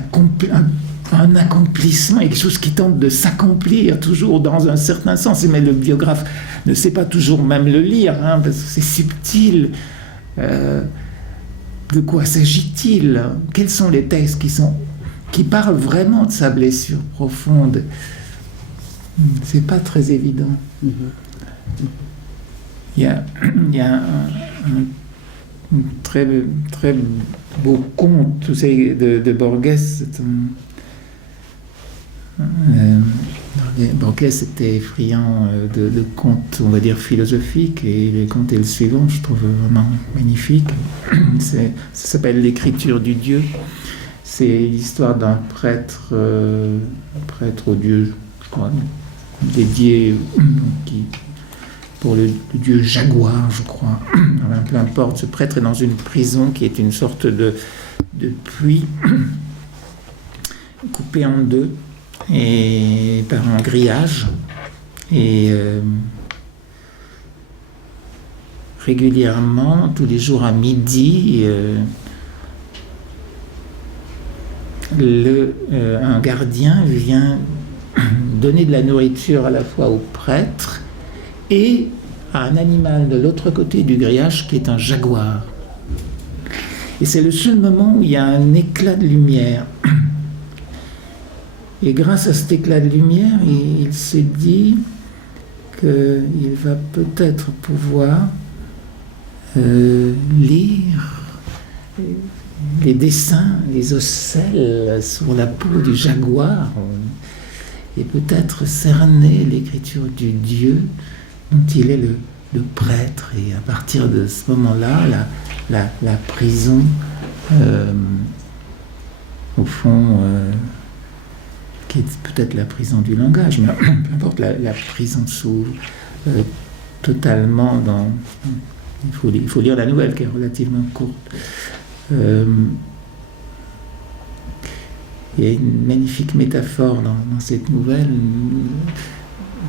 accomplissement, quelque chose qui tente de s'accomplir toujours dans un certain sens. Mais le biographe ne sait pas toujours même le lire, hein, parce que c'est subtil. De quoi s'agit-il? Quels sont les textes qui parlent vraiment de sa blessure profonde? C'est pas très évident. Il y a un très, très beau conte de Borges. Borges était friand de contes, on va dire, philosophiques, et le conte est le suivant, je trouve vraiment magnifique. Ça s'appelle L'écriture du Dieu. C'est l'histoire d'un prêtre au Dieu, je crois, dédié pour le dieu jaguar, je crois. Peu importe, ce prêtre est dans une prison qui est une sorte de puits coupé en deux et par un grillage. Et régulièrement, tous les jours à midi, un gardien vient donner de la nourriture à la fois au prêtre et à un animal de l'autre côté du grillage qui est un jaguar. Et c'est le seul moment où il y a un éclat de lumière. Et grâce à cet éclat de lumière, il se dit qu'il va peut-être pouvoir lire les dessins, les ocelles sur la peau du jaguar, et peut-être cerner l'écriture du Dieu dont il est le prêtre. Et à partir de ce moment-là, la prison, au fond, qui est peut-être la prison du langage, mais peu importe, la prison s'ouvre totalement dans... Il faut lire la nouvelle, qui est relativement courte. Il y a une magnifique métaphore dans cette nouvelle.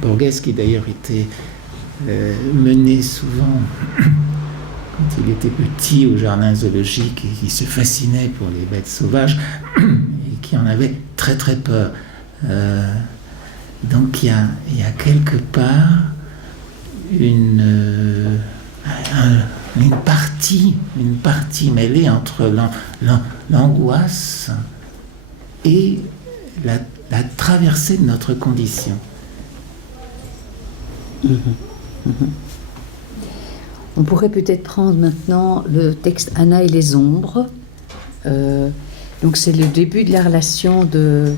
Borges, qui d'ailleurs était mené souvent quand il était petit au jardin zoologique, et qui se fascinait pour les bêtes sauvages et qui en avait très très peur. Donc il y a quelque part une partie mêlée entre l'angoisse et la traversée de notre condition. On pourrait peut-être prendre maintenant le texte Anna et les ombres. Donc c'est le début de la relation de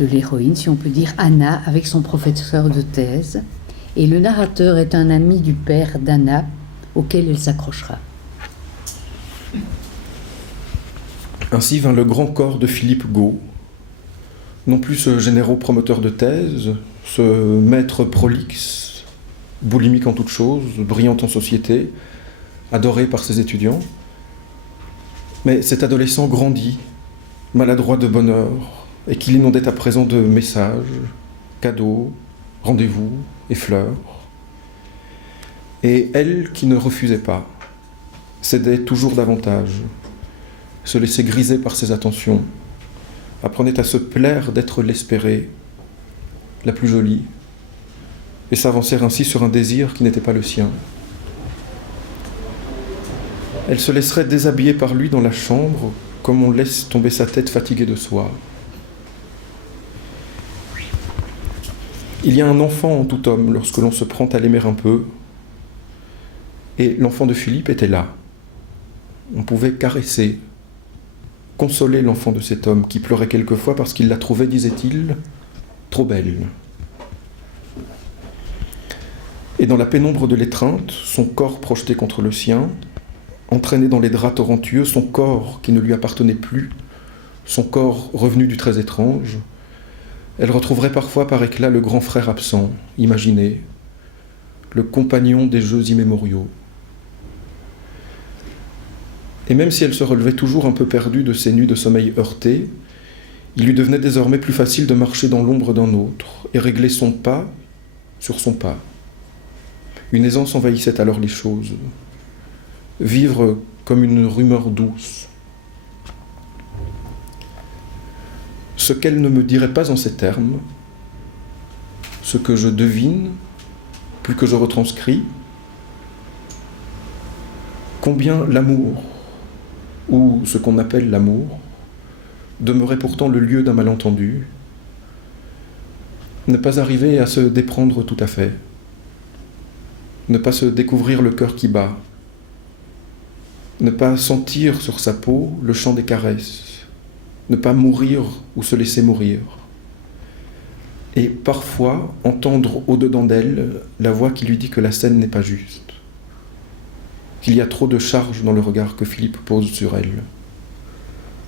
l'héroïne, si on peut dire, Anna, avec son professeur de thèse. Et le narrateur est un ami du père d'Anna, auquel elle s'accrochera. Ainsi vint le grand corps de Philippe Got, non plus ce généraux promoteur de thèse, ce maître prolixe, boulimique en toute chose, brillant en société, adoré par ses étudiants, mais cet adolescent grandi, maladroit de bonheur, et qui l'inondait à présent de messages, cadeaux, rendez-vous et fleurs. Et elle, qui ne refusait pas, cédait toujours davantage, se laissait griser par ses attentions, apprenait à se plaire d'être l'espérée, la plus jolie, et s'avancer ainsi sur un désir qui n'était pas le sien. Elle se laisserait déshabiller par lui dans la chambre, comme on laisse tomber sa tête fatiguée de soir. Il y a un enfant en tout homme lorsque l'on se prend à l'aimer un peu, et l'enfant de Philippe était là. On pouvait caresser, consoler l'enfant de cet homme qui pleurait quelquefois parce qu'il la trouvait, disait-il, trop belle. Et dans la pénombre de l'étreinte, son corps projeté contre le sien, entraîné dans les draps torrentueux, son corps qui ne lui appartenait plus, son corps revenu du très étrange, elle retrouverait parfois par éclat le grand frère absent, imaginé, le compagnon des jeux immémoriaux. Et même si elle se relevait toujours un peu perdue de ses nuits de sommeil heurtés, il lui devenait désormais plus facile de marcher dans l'ombre d'un autre et régler son pas sur son pas. Une aisance envahissait alors les choses. Vivre comme une rumeur douce. Ce qu'elle ne me dirait pas en ces termes, ce que je devine, plus que je retranscris, combien l'amour, ou ce qu'on appelle l'amour, demeurait pourtant le lieu d'un malentendu, ne pas arriver à se déprendre tout à fait, ne pas se découvrir le cœur qui bat, ne pas sentir sur sa peau le chant des caresses, ne pas mourir ou se laisser mourir, et parfois entendre au-dedans d'elle la voix qui lui dit que la scène n'est pas juste, qu'il y a trop de charge dans le regard que Philippe pose sur elle,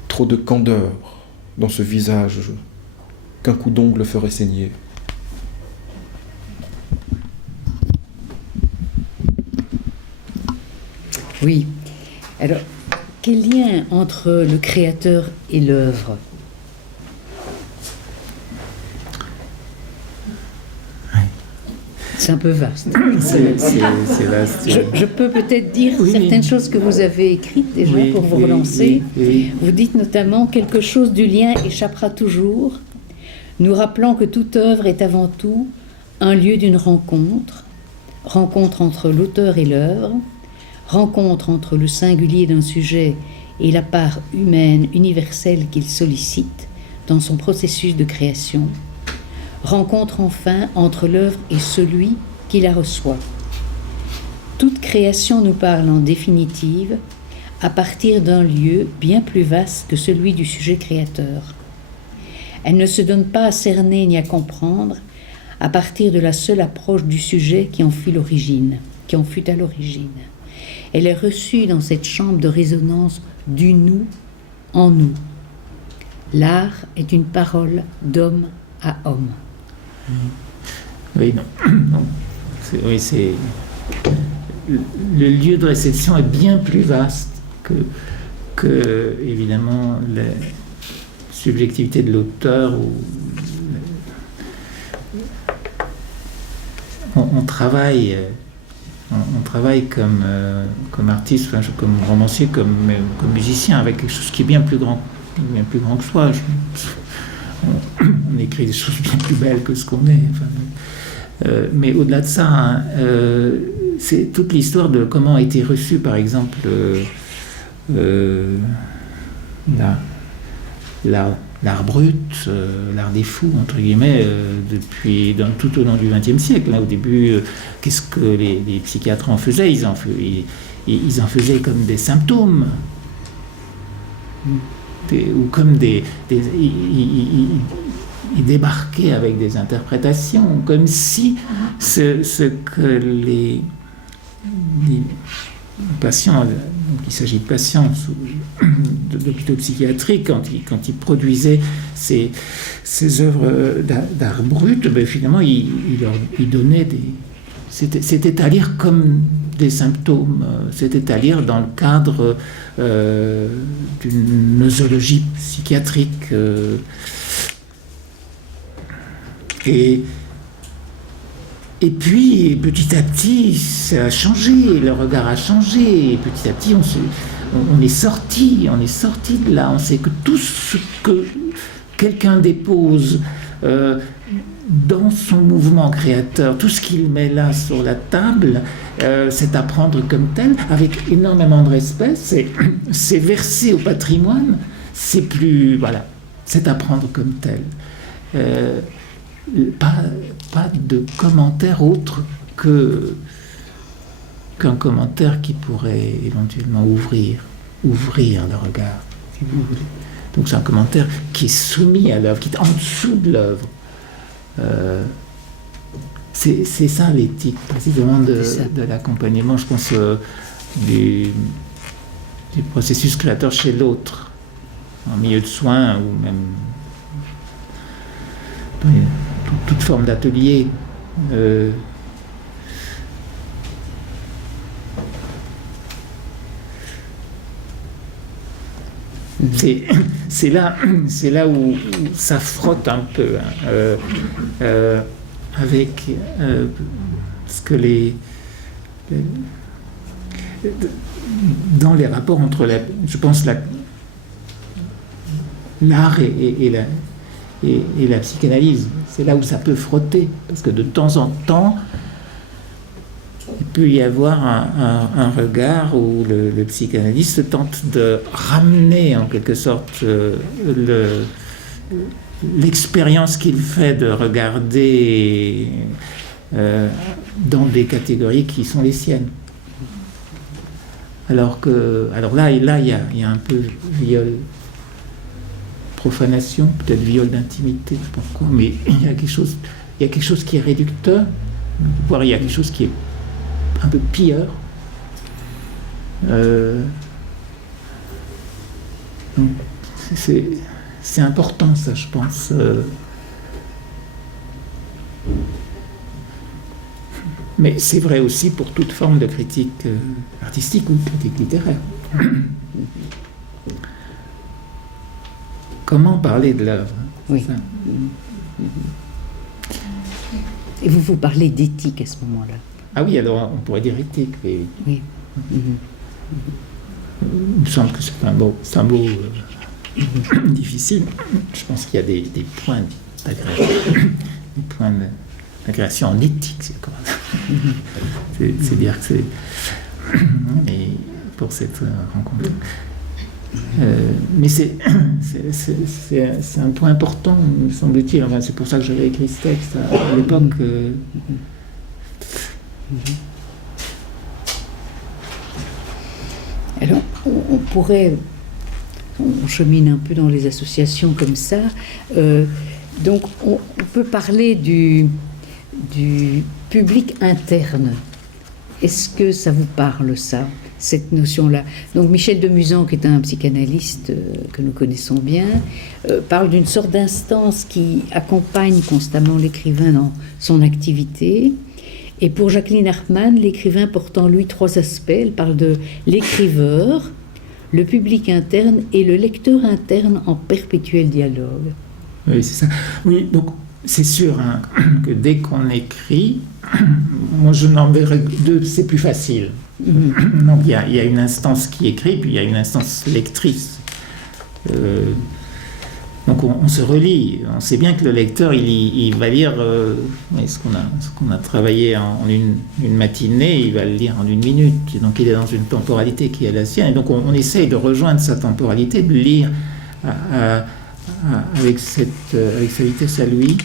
trop de candeur dans ce visage qu'un coup d'ongle ferait saigner. Oui. Alors, quel lien entre le créateur et l'œuvre? C'est un peu vaste. C'est vaste. Je peux peut-être dire Oui. certaines choses que vous avez écrites déjà Oui, pour vous oui, relancer. oui, oui. Vous dites notamment « Quelque chose du lien échappera toujours, nous rappelant que toute œuvre est avant tout un lieu d'une rencontre, rencontre entre l'auteur et l'œuvre, rencontre entre le singulier d'un sujet et la part humaine universelle qu'il sollicite dans son processus de création, rencontre enfin entre l'œuvre et celui qui la reçoit. Toute création nous parle en définitive à partir d'un lieu bien plus vaste que celui du sujet créateur. Elle ne se donne pas à cerner ni à comprendre à partir de la seule approche du sujet qui en fut à l'origine. Elle est reçue dans cette chambre de résonance du nous en nous. L'art est une parole d'homme à homme. Oui, non. Non. C'est le lieu de réception est bien plus vaste que évidemment la subjectivité de l'auteur. On travaille comme artiste, enfin, comme romancier, comme musicien, avec quelque chose qui est bien plus grand que soi. On écrit des choses bien plus belles que ce qu'on est. Enfin, mais au-delà de ça, hein, c'est toute l'histoire de comment a été reçu, par exemple, l'art brut, l'art des fous, entre guillemets, tout au long du XXe siècle. Là, au début, qu'est-ce que les psychiatres en faisaient? Ils en faisaient comme des symptômes. Ou comme ils débarquaient avec des interprétations, comme si ce que les patients, il s'agit de patients d'hôpitaux psychiatriques, quand ils produisaient ces œuvres d'art brut, ben finalement, ils donnaient c'était à lire comme des symptômes, c'était à lire dans le cadre d'une nosologie psychiatrique. Et puis, petit à petit, ça a changé, le regard a changé, et petit à petit, on est sorti de là, on sait que tout ce que quelqu'un dépose dans son mouvement créateur, tout ce qu'il met là sur la table, c'est à prendre comme tel, avec énormément de respect, c'est versé au patrimoine, c'est à prendre comme tel. Pas de commentaire autre qu'un commentaire qui pourrait éventuellement ouvrir le regard, si vous voulez. Donc c'est un commentaire qui est soumis à l'œuvre, qui est en dessous de l'œuvre. C'est ça l'éthique, précisément de l'accompagnement, je pense, du processus créateur chez l'autre, en milieu de soins ou même dans toute forme d'atelier. C'est là où ça frotte un peu, hein, avec ce que dans les rapports entre, je pense, l'art et la psychanalyse. C'est là où ça peut frotter, parce que de temps en temps, il peut y avoir un regard où le psychanalyste tente de ramener en quelque sorte l'expérience qu'il fait de regarder dans des catégories qui sont les siennes. Alors là, il y a un peu viol, profanation, peut-être viol d'intimité, je sais pas quoi, mais il y a quelque chose qui est réducteur, voire il y a quelque chose qui est un peu pire. Donc c'est important, ça, je pense. Mais c'est vrai aussi pour toute forme de critique artistique ou de critique littéraire. Comment parler de l'œuvre? Oui. Et vous parlez d'éthique à ce moment-là? Ah oui, alors on pourrait dire éthique. Oui. Oui. Il me semble que c'est un mot difficile. Je pense qu'il y a des points d'agression en éthique. C'est dire que c'est... Et pour cette rencontre. Mais c'est un point important, me semble-t-il. Enfin, c'est pour ça que j'avais écrit ce texte à l'époque. Alors, on pourrait... On chemine un peu dans les associations comme ça. Donc, on peut parler du public interne. Est-ce que ça vous parle, ça, cette notion-là? Donc, Michel de Musan, qui est un psychanalyste que nous connaissons bien, parle d'une sorte d'instance qui accompagne constamment l'écrivain dans son activité. Et pour Jacqueline Hartmann, l'écrivain porte en lui trois aspects. Elle parle de l'écriveur, le public interne et le lecteur interne en perpétuel dialogue. Oui, c'est ça. Oui, donc c'est sûr hein, que dès qu'on écrit, moi je n'en verrai que deux, c'est plus facile. Donc il y a une instance qui écrit, puis il y a une instance lectrice. Donc on se relie. On sait bien que le lecteur, il va lire ce qu'on a travaillé en une matinée, il va le lire en 1 minute. Donc il est dans une temporalité qui est la sienne. Et donc on essaye de rejoindre sa temporalité, de lire avec sa vitesse à lui.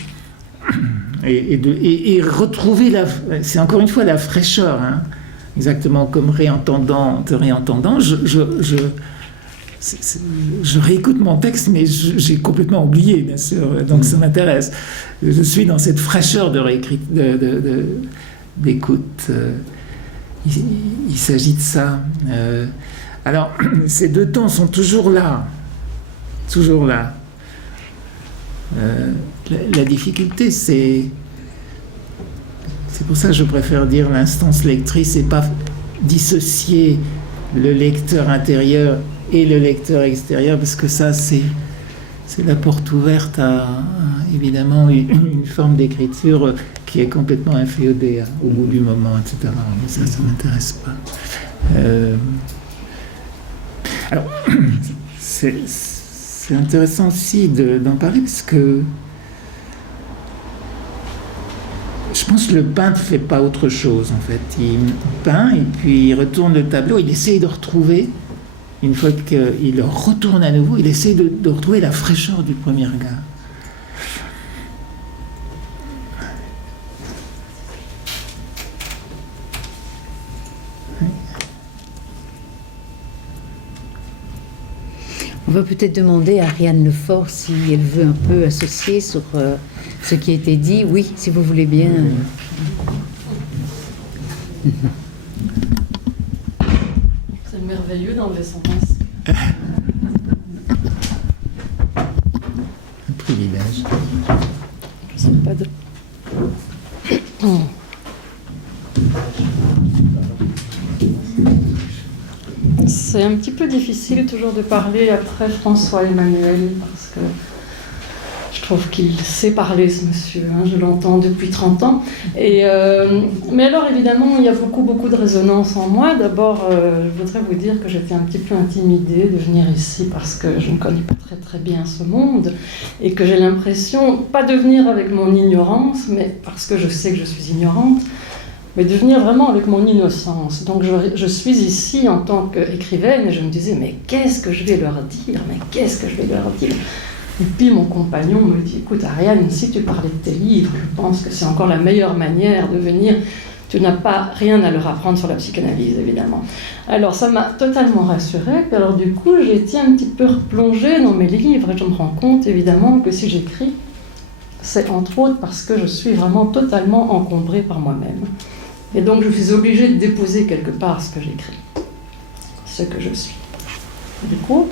Et retrouver c'est encore une fois la fraîcheur. Hein. Exactement comme réentendant, je réécoute mon texte, mais j'ai complètement oublié, bien sûr, donc ça m'intéresse. Je suis dans cette fraîcheur d'écoute. Il s'agit de ça. Alors, ces deux temps sont toujours là. Toujours là. La difficulté, c'est pour ça que je préfère dire l'instance lectrice et pas dissocier le lecteur intérieur et le lecteur extérieur, parce que ça, c'est la porte ouverte à évidemment une forme d'écriture qui est complètement inféodée au bout du moment, etc. Mais ça ne m'intéresse pas. Alors, c'est intéressant aussi d'en parler, parce que je pense que le peintre ne fait pas autre chose, en fait. Il peint, et puis il retourne le tableau, il essaye de retrouver. Une fois qu'il retourne à nouveau, il essaie de retrouver la fraîcheur du premier regard. On va peut-être demander à Ariane Lefort si elle veut un peu associer sur ce qui a été dit. Oui, si vous voulez bien. C'est merveilleux d'enlever son masque. Un privilège. Je sais pas de... C'est un petit peu difficile toujours de parler après François Emmanuel, parce que je trouve qu'il sait parler, ce monsieur, hein, je l'entends depuis 30 ans. Mais alors, évidemment, il y a beaucoup de résonance en moi. D'abord, je voudrais vous dire que j'étais un petit peu intimidée de venir ici parce que je ne connais pas très bien ce monde et que j'ai l'impression, pas de venir avec mon ignorance, mais parce que je sais que je suis ignorante, mais de venir vraiment avec mon innocence. Donc je suis ici en tant qu'écrivaine et je me disais, mais qu'est-ce que je vais leur dire? Mais qu'est-ce que je vais leur dire? Et puis mon compagnon me dit, écoute Ariane, si tu parlais de tes livres, je pense que c'est encore la meilleure manière de venir. Tu n'as pas rien à leur apprendre sur la psychanalyse, évidemment. Alors ça m'a totalement rassurée. Puis alors du coup, j'ai été un petit peu replongée dans mes livres et je me rends compte évidemment que si j'écris, c'est entre autres parce que je suis vraiment totalement encombrée par moi-même. Et donc je suis obligée de déposer quelque part ce que j'écris, ce que je suis. Du coup,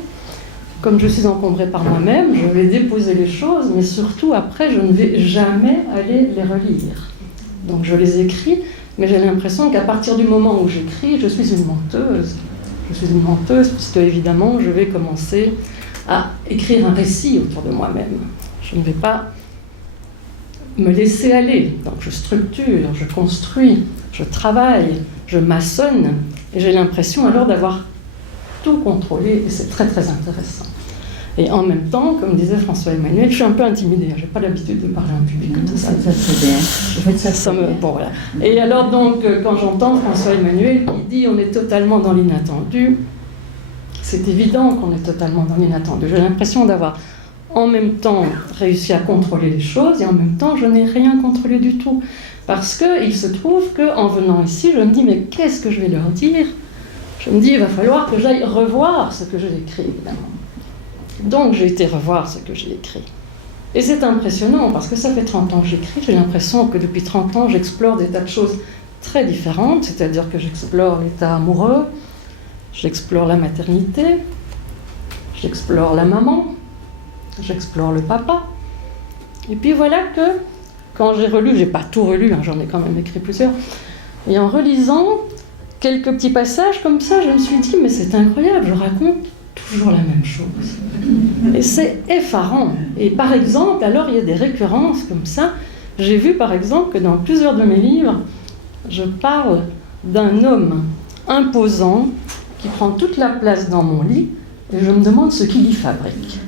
comme je suis encombrée par moi-même, je vais déposer les choses, mais surtout après, je ne vais jamais aller les relire. Donc je les écris, mais j'ai l'impression qu'à partir du moment où j'écris, je suis une menteuse. Je suis une menteuse puisque évidemment, je vais commencer à écrire un récit autour de moi-même. Je ne vais pas me laisser aller. Donc je structure, je construis, je travaille, je maçonne, et j'ai l'impression alors d'avoir tout contrôlé, et c'est très intéressant. Et en même temps, comme disait François-Emmanuel, je suis un peu intimidée, je n'ai pas l'habitude de parler en public comme ça. Bon, voilà. Et alors donc, quand j'entends François-Emmanuel qui dit on est totalement dans l'inattendu, c'est évident qu'on est totalement dans l'inattendu. J'ai l'impression d'avoir en même temps réussi à contrôler les choses et en même temps je n'ai rien contrôlé du tout. Parce qu'il se trouve qu'en venant ici, je me dis mais qu'est-ce que je vais leur dire? Je me dis il va falloir que j'aille revoir ce que j'ai écrit, évidemment. Donc j'ai été revoir ce que j'ai écrit. Et c'est impressionnant parce que ça fait 30 ans que j'écris, j'ai l'impression que depuis 30 ans j'explore des tas de choses très différentes, c'est-à-dire que j'explore l'état amoureux, j'explore la maternité, j'explore la maman, j'explore le papa. Et puis voilà que, quand j'ai relu, j'ai pas tout relu, hein, j'en ai quand même écrit plusieurs, et en relisant quelques petits passages comme ça, je me suis dit, mais c'est incroyable, je raconte toujours la même chose. Et c'est effarant. Et par exemple, alors il y a des récurrences comme ça. J'ai vu par exemple que dans plusieurs de mes livres, je parle d'un homme imposant qui prend toute la place dans mon lit, et je me demande ce qu'il y fabrique.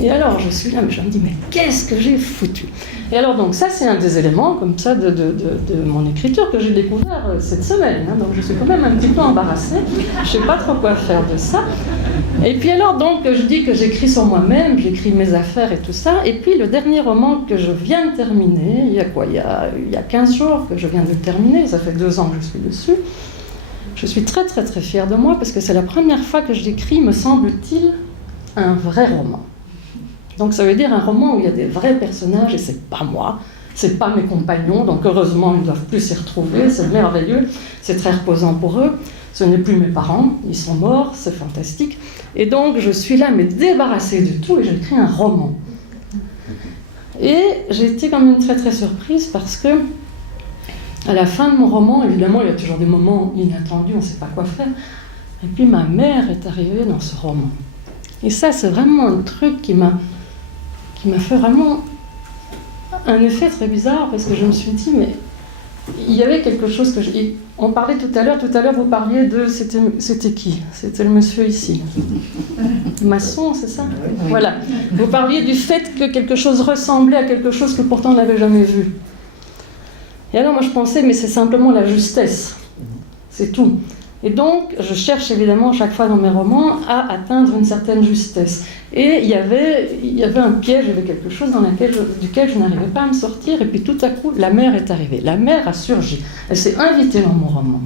Et alors je suis là, mais je me dis, mais qu'est-ce que j'ai foutu? Et alors donc ça c'est un des éléments comme ça de mon écriture que j'ai découvert cette semaine, hein, donc je suis quand même un petit peu embarrassée, je ne sais pas trop quoi faire de ça. Et puis alors donc je dis que j'écris sur moi-même, j'écris mes affaires et tout ça, et puis le dernier roman que je viens de terminer, il y a 15 jours que je viens de le terminer, ça fait 2 ans que je suis dessus, je suis très fière de moi parce que c'est la première fois que j'écris, me semble-t-il, un vrai roman. Donc ça veut dire un roman où il y a des vrais personnages et c'est pas moi, c'est pas mes compagnons, donc heureusement ils ne doivent plus s'y retrouver, c'est merveilleux, c'est très reposant pour eux, ce n'est plus mes parents, ils sont morts, c'est fantastique, et donc je suis là mais débarrassée de tout et j'écris un roman. Et j'ai été quand même très surprise parce que à la fin de mon roman, évidemment il y a toujours des moments inattendus, on ne sait pas quoi faire, et puis ma mère est arrivée dans ce roman. Et ça c'est vraiment un truc qui m'a fait vraiment un effet très bizarre parce que je me suis dit, mais il y avait quelque chose que on parlait tout à l'heure vous parliez de, c'était qui? C'était le monsieur ici. Maçon, c'est ça? Voilà. Vous parliez du fait que quelque chose ressemblait à quelque chose que pourtant on n'avait jamais vu. Et alors moi je pensais, mais c'est simplement la justesse. C'est tout. Et donc, je cherche évidemment chaque fois dans mes romans à atteindre une certaine justesse. Et il y avait un piège, il y avait quelque chose duquel je n'arrivais pas à me sortir. Et puis tout à coup, la mère est arrivée. La mère a surgi. Elle s'est invitée dans mon roman.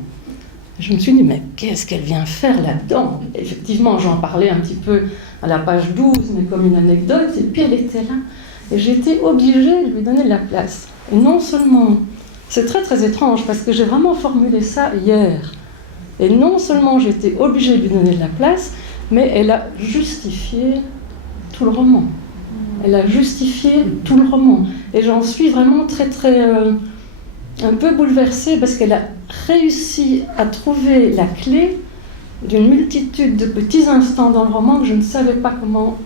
Je me suis dit, mais qu'est-ce qu'elle vient faire là-dedans? Effectivement, j'en parlais un petit peu à la page 12, mais comme une anecdote. Et puis elle était là. Et j'ai été obligée de lui donner de la place. Et non seulement... C'est très étrange, parce que j'ai vraiment formulé ça hier. Et non seulement j'ai été obligée de lui donner de la place, mais elle a justifié tout le roman. Elle a justifié tout le roman. Et j'en suis vraiment un peu bouleversée parce qu'elle a réussi à trouver la clé d'une multitude de petits instants dans le roman que je ne savais pas comment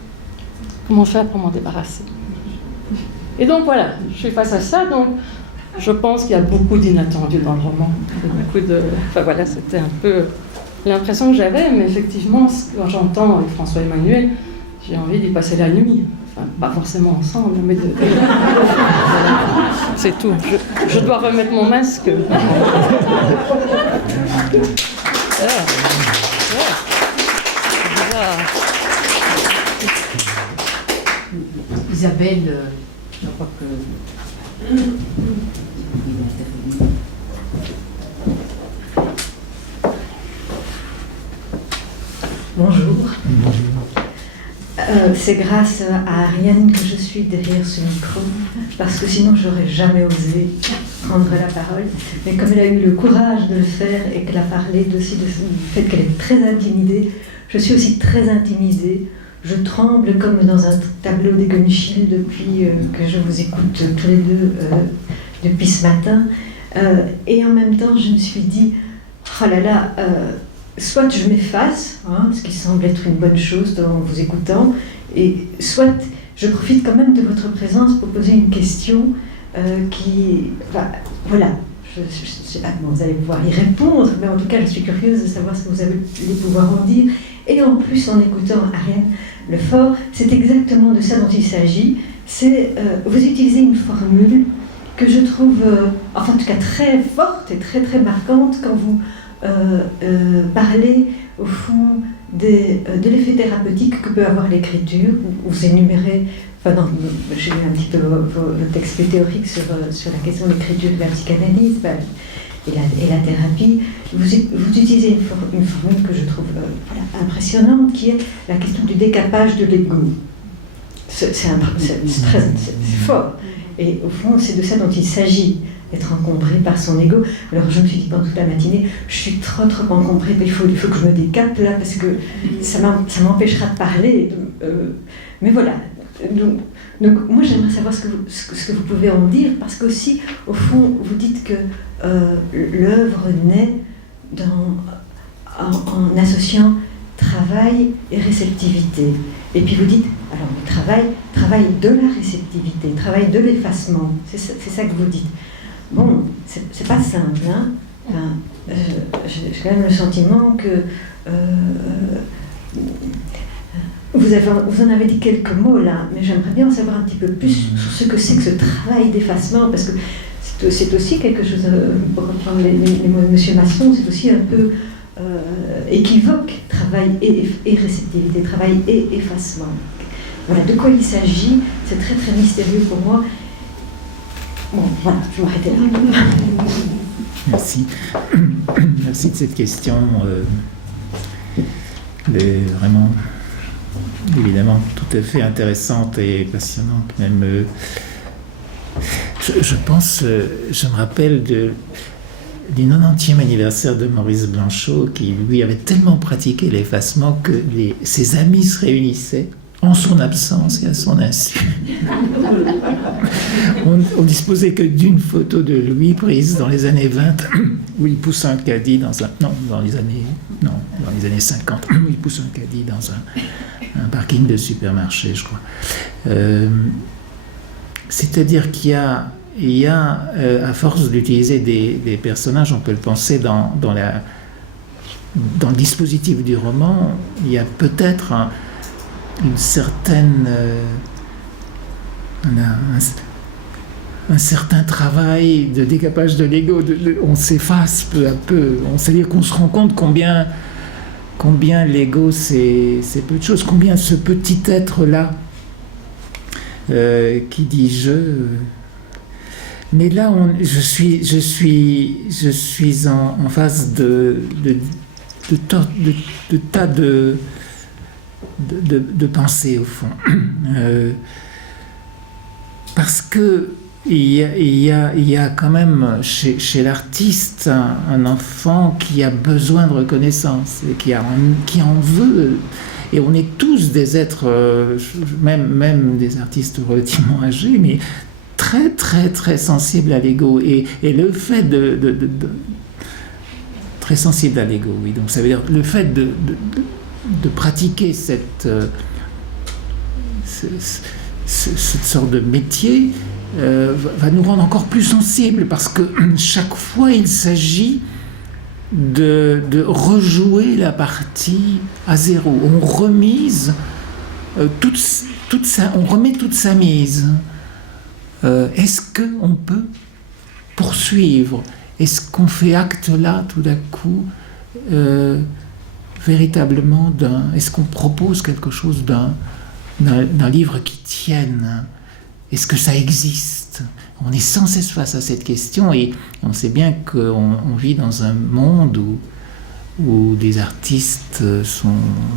faire pour m'en débarrasser. Et donc voilà, je suis face à ça, donc je pense qu'il y a beaucoup d'inattendus dans le roman. Enfin voilà, c'était un peu l'impression que j'avais, mais effectivement, quand j'entends François-Emmanuel, j'ai envie d'y passer la nuit. Enfin, pas forcément ensemble, mais voilà. C'est tout. Je dois remettre mon masque. Isabelle, je crois que... Bonjour. C'est grâce à Ariane que je suis derrière ce micro, parce que sinon j'aurais jamais osé prendre la parole. Mais comme elle a eu le courage de le faire et qu'elle a parlé aussi du fait qu'elle est très intimidée, je suis aussi très intimidée. Je tremble comme dans un tableau d'Egonchiel depuis que je vous écoute tous les deux depuis ce matin. Et en même temps, je me suis dit, oh là là, soit je m'efface, hein, ce qui semble être une bonne chose en vous écoutant, et soit je profite quand même de votre présence pour poser une question voilà, je sais pas comment vous allez pouvoir y répondre, mais en tout cas je suis curieuse de savoir ce que vous allez pouvoir en dire. Et en plus, en écoutant Ariane Lefort, c'est exactement de ça dont il s'agit. Vous utilisez une formule que je trouve, enfin en tout cas très forte et très très marquante quand vous parlez au fond de l'effet thérapeutique que peut avoir l'écriture. Vous énumérez, j'ai lu un petit peu le texte théorique sur la question de l'écriture de la psychanalyse et la thérapie. Vous utilisez une formule que je trouve impressionnante, qui est la question du décapage de l'ego. C'est fort. Et au fond, c'est de ça dont il s'agit, d'être encombré par son ego. Alors je me suis dit pendant toute la matinée, je suis trop encombrée, il faut que je me décape là, parce que ça m'empêchera de parler. Mais voilà. Donc moi j'aimerais savoir ce que vous pouvez en dire, parce qu'aussi, au fond, vous dites que l'œuvre naît en associant travail et réceptivité. Et puis vous dites, alors le travail de la réceptivité, travail de l'effacement, c'est ça que vous dites. Bon, c'est pas simple, hein. J'ai quand même le sentiment que vous en avez dit quelques mots là, mais j'aimerais bien en savoir un petit peu plus sur ce que c'est que ce travail d'effacement, parce que c'est aussi quelque chose, pour reprendre les mots de M. Masson, c'est aussi un peu équivoque, travail et réceptivité, travail et effacement. Voilà, de quoi il s'agit, c'est très très mystérieux pour moi. Bon, voilà, je vais m'arrêter là. Merci. Merci de cette question vraiment, évidemment, tout à fait intéressante et passionnante. Même, je pense, je me rappelle du 90e anniversaire de Maurice Blanchot, qui lui avait tellement pratiqué l'effacement que ses amis se réunissaient en son absence et à son insu. On disposait que d'une photo de lui prise dans les années 20, où il pousse un caddie dans les années 50, où il pousse un caddie dans un parking de supermarché, je crois. C'est-à-dire qu'il y a à force d'utiliser des personnages, on peut le penser dans le dispositif du roman, il y a peut-être une certaine un certain travail de décapage de l'ego. On s'efface peu à peu. C'est-à-dire qu'on se rend compte combien l'ego c'est peu de choses, combien ce petit être-là qui dit je. Mais là, je suis en face de tas de pensées, au fond. Parce que il y a quand même chez l'artiste un enfant qui a besoin de reconnaissance, et qui en veut. Et on est tous des êtres, même des artistes relativement âgés, mais très très très sensibles à l'ego. Et le fait de très sensible à l'ego, oui. Donc ça veut dire le fait de pratiquer cette sorte de métier va nous rendre encore plus sensibles, parce que chaque fois il s'agit de rejouer la partie à zéro. On remise on remet toute sa mise. Est-ce qu'on peut poursuivre? Est-ce qu'on fait acte là tout d'un coup véritablement est-ce qu'on propose quelque chose d'un livre qui tienne? Est-ce que ça existe? On est sans cesse face à cette question, et on sait bien qu'on vit dans un monde où des artistes sont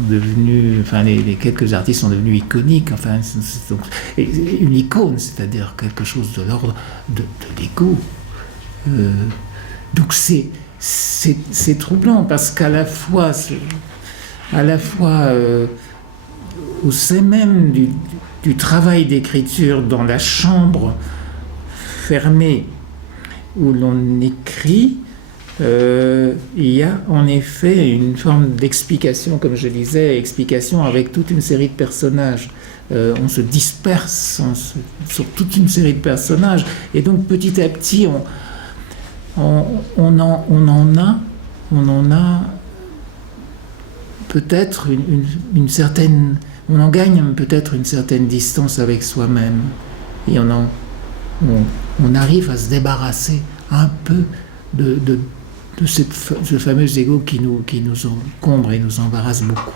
devenus, enfin les quelques artistes sont devenus iconiques, enfin une icône, c'est-à-dire quelque chose de l'ordre de l'ego. Donc c'est troublant, parce qu'à la fois au sein même du travail d'écriture dans la chambre fermée où l'on écrit, il y a en effet une forme d'explication, comme je disais, explication avec toute une série de personnages. On se disperse sur toute une série de personnages, et donc petit à petit on en a peut-être une certaine, on en gagne peut-être une certaine distance avec soi-même, et on arrive à se débarrasser un peu de ce fameux ego qui nous encombre et nous embarrasse beaucoup.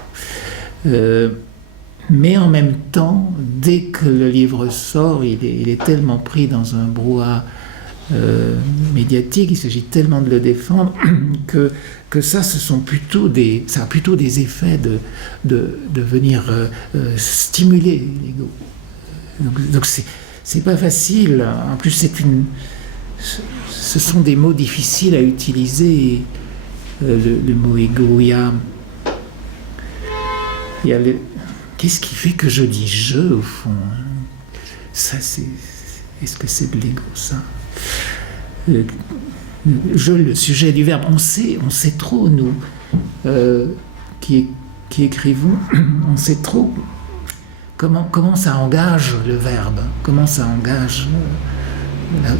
Mais en même temps, dès que le livre sort, il est tellement pris dans un brouhaha médiatique, il s'agit tellement de le défendre que ça a plutôt des effets de venir stimuler l'ego. Donc c'est pas facile. En plus, ce sont des mots difficiles à utiliser. Le mot ego, il y a qu'est-ce qui fait que je dis je, au fond? Ça, est-ce que c'est de l'ego, ça? Le sujet du verbe, on sait trop, nous, qui écrivons, on sait trop comment ça engage le verbe, comment ça engage,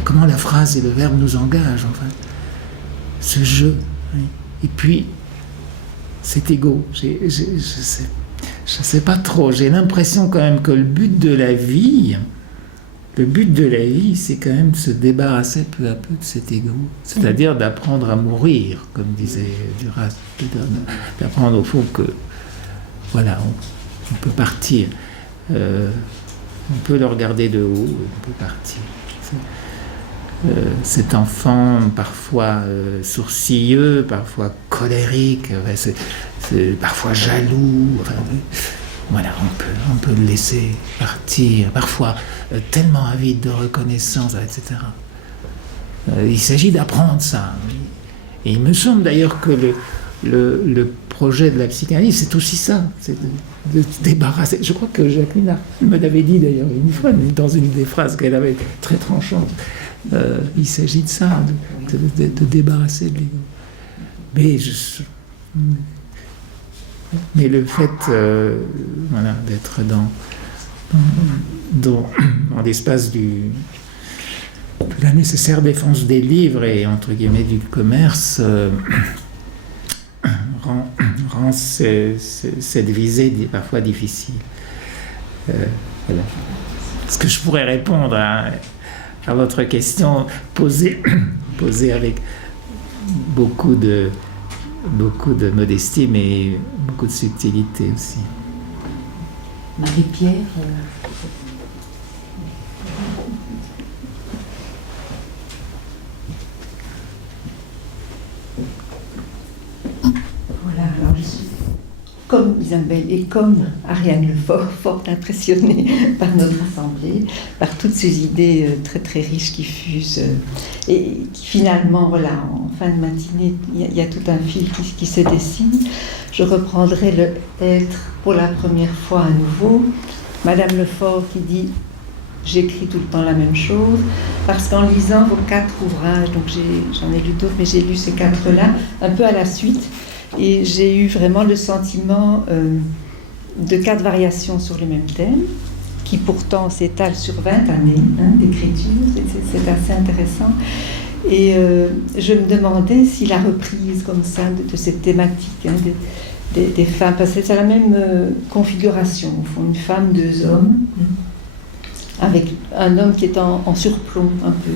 comment la phrase et le verbe nous engagent, enfin, ce jeu. Oui. Et puis, cet ego, je sais pas trop, j'ai l'impression quand même que le but de la vie, c'est quand même de se débarrasser peu à peu de cet ego, c'est-à-dire d'apprendre à mourir, comme disait Duras, d'apprendre au fond que, voilà, on peut partir, on peut le regarder de haut, on peut partir. Cet enfant, parfois sourcilleux, parfois colérique, c'est parfois jaloux, enfin, voilà, on peut le laisser partir, parfois tellement avide de reconnaissance, etc. Il s'agit d'apprendre ça. Et il me semble d'ailleurs que le projet de la psychanalyse, c'est aussi ça, c'est de se débarrasser. Je crois que Jacqueline me l'avait dit d'ailleurs une fois, dans une des phrases qu'elle avait très tranchante. Il s'agit de ça, de débarrasser de l'ego. Mais le fait voilà, d'être dans l'espace de la nécessaire défense des livres et entre guillemets du commerce rend cette visée parfois difficile. Voilà. Ce que je pourrais répondre à votre question posée avec beaucoup de modestie, mais beaucoup de subtilité aussi. Marie-Pierre Voilà, alors je suis comme Isabelle et comme Ariane Lefort, fort impressionnée par notre assemblée, par toutes ces idées très très riches qui fusent et qui finalement, voilà, en fin de matinée, il y a tout un fil qui se dessine. Je reprendrai le être pour la première fois à nouveau. Madame Lefort qui dit « J'écris tout le temps la même chose » parce qu'en lisant vos 4 ouvrages, donc j'en ai lu d'autres, mais j'ai lu ces 4-là un peu à la suite, et j'ai eu vraiment le sentiment de 4 variations sur le même thème, qui pourtant s'étale sur 20 années d'écriture, c'est assez intéressant. Et je me demandais si la reprise comme ça de cette thématique des femmes, parce que c'est la même configuration, au fond, une femme, deux hommes, avec un homme qui est en surplomb un peu,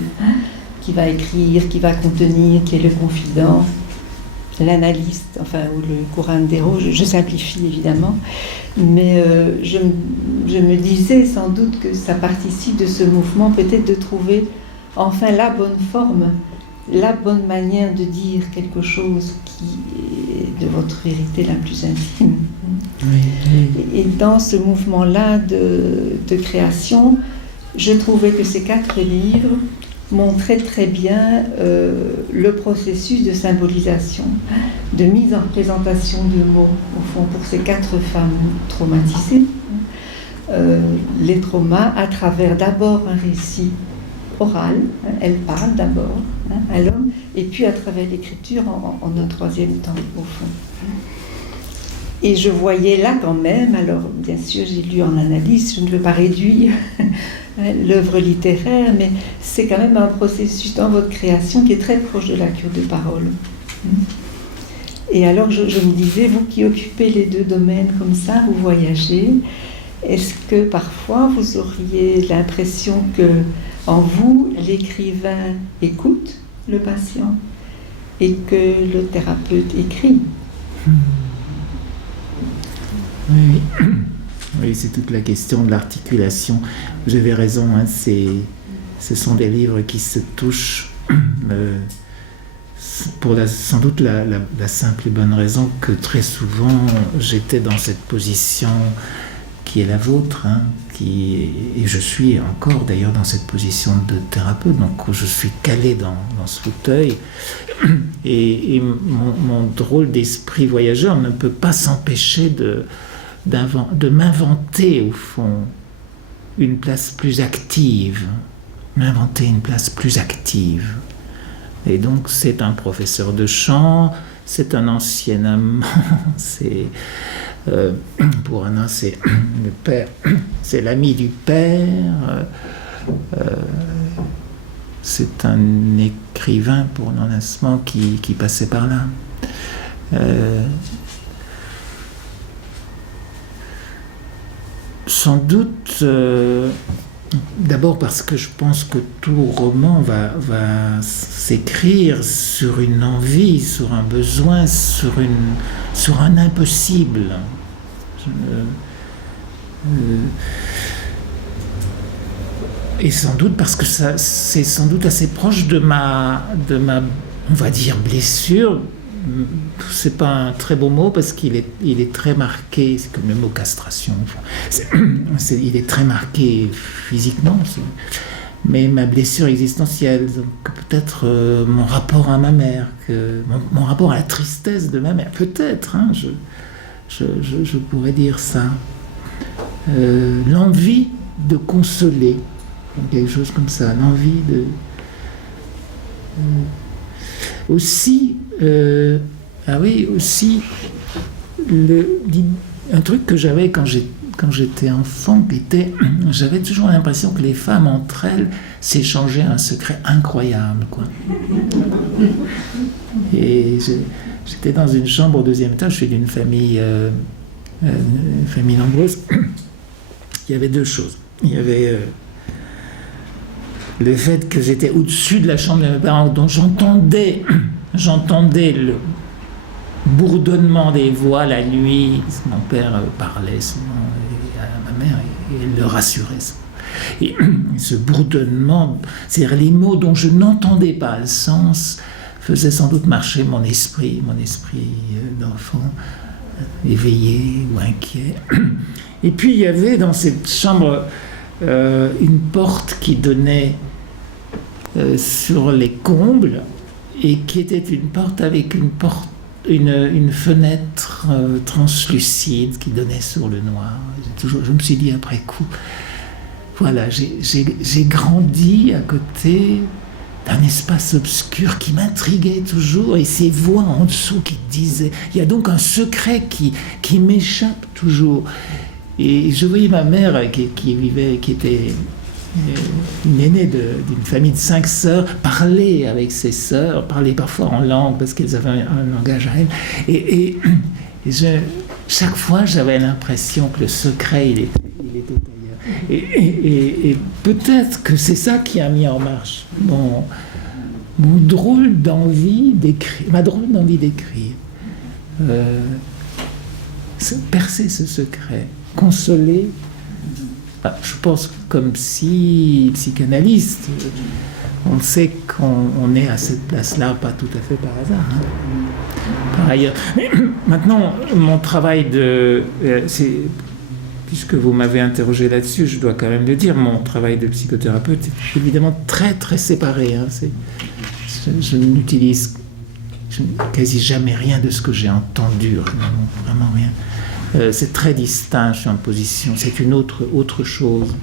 qui va écrire, qui va contenir, qui est le confident, l'analyste, enfin, ou le curandero, je simplifie évidemment, mais je me disais sans doute que ça participe de ce mouvement, peut-être de trouver enfin la bonne forme, la bonne manière de dire quelque chose qui est de votre vérité la plus intime. Et dans ce mouvement-là de création, je trouvais que ces 4 livres montraient très bien le processus de symbolisation, de mise en représentation de mots, au fond, pour ces 4 femmes traumatisées. Les traumas à travers d'abord un récit oral, elle parle d'abord à l'homme, et puis à travers l'écriture en un troisième temps, au fond. Et je voyais là quand même, alors bien sûr j'ai lu en analyse, je ne veux pas réduire l'œuvre littéraire, mais c'est quand même un processus dans votre création qui est très proche de la cure de parole. Et alors je me disais, vous qui occupez les 2 domaines comme ça, vous voyagez, est-ce que parfois vous auriez l'impression que en vous, l'écrivain écoute le patient et que le thérapeute écrit? Oui, oui, c'est toute la question de l'articulation. Vous avez raison, ce sont des livres qui se touchent pour sans doute la simple et bonne raison que très souvent j'étais dans cette position qui est la vôtre, et je suis encore d'ailleurs dans cette position de thérapeute, donc je suis calé dans ce fauteuil, et mon drôle d'esprit voyageur ne peut pas s'empêcher de m'inventer au fond une place plus active, et donc c'est un professeur de chant, c'est un ancien amant, pour un an, c'est le père, c'est l'ami du père, c'est un écrivain pour l'enlacement qui passait par là. Sans doute, d'abord parce que je pense que tout roman va s'écrire sur une envie, sur un besoin, sur un impossible. Et sans doute parce que c'est sans doute assez proche de ma, on va dire, blessure. C'est pas un très beau mot parce qu'il est très marqué, c'est comme le mot castration. Il est très marqué physiquement, mais ma blessure existentielle, donc peut-être mon rapport à ma mère, mon rapport à la tristesse de ma mère, peut-être, je pourrais dire ça. L'envie de consoler, quelque chose comme ça, l'envie de... Aussi, aussi un truc que j'avais quand j'étais enfant, j'avais toujours l'impression que les femmes entre elles s'échangeaient un secret incroyable, quoi. Et j'étais dans une chambre au 2e étage, je suis d'une famille nombreuse. Il y avait 2 choses. Il y avait le fait que j'étais au-dessus de la chambre de mes parents, donc j'entendais le bourdonnement des voix la nuit. Mon père parlait souvent à ma mère et elle le rassurait. Et ce bourdonnement, c'est-à-dire les mots dont je n'entendais pas le sens, faisaient sans doute marcher mon esprit d'enfant, éveillé ou inquiet. Et puis il y avait dans cette chambre une porte qui donnait sur les combles et qui était une porte avec une fenêtre translucide qui donnait sur le noir. Je me suis dit après coup, voilà, j'ai grandi à côté d'un espace obscur qui m'intriguait toujours, et ces voix en dessous qui disaient, il y a donc un secret qui m'échappe toujours. Et je voyais ma mère qui était une aînée d'une famille de 5 sœurs, parler avec ses sœurs, parler parfois en langue parce qu'elles avaient un langage à elles. Et chaque fois, j'avais l'impression que le secret, il était ailleurs. Et peut-être que c'est ça qui a mis en marche ma drôle d'envie d'écrire. Percer ce secret, consoler. Je pense comme psychanalyste, on sait qu'on est à cette place-là, pas tout à fait par hasard. Par ailleurs. Mais maintenant, mon travail puisque vous m'avez interrogé là-dessus, je dois quand même le dire, mon travail de psychothérapeute est évidemment très très séparé. Je n'utilise quasi jamais rien de ce que j'ai entendu, vraiment rien. C'est très distinct, je suis en position, c'est une autre chose.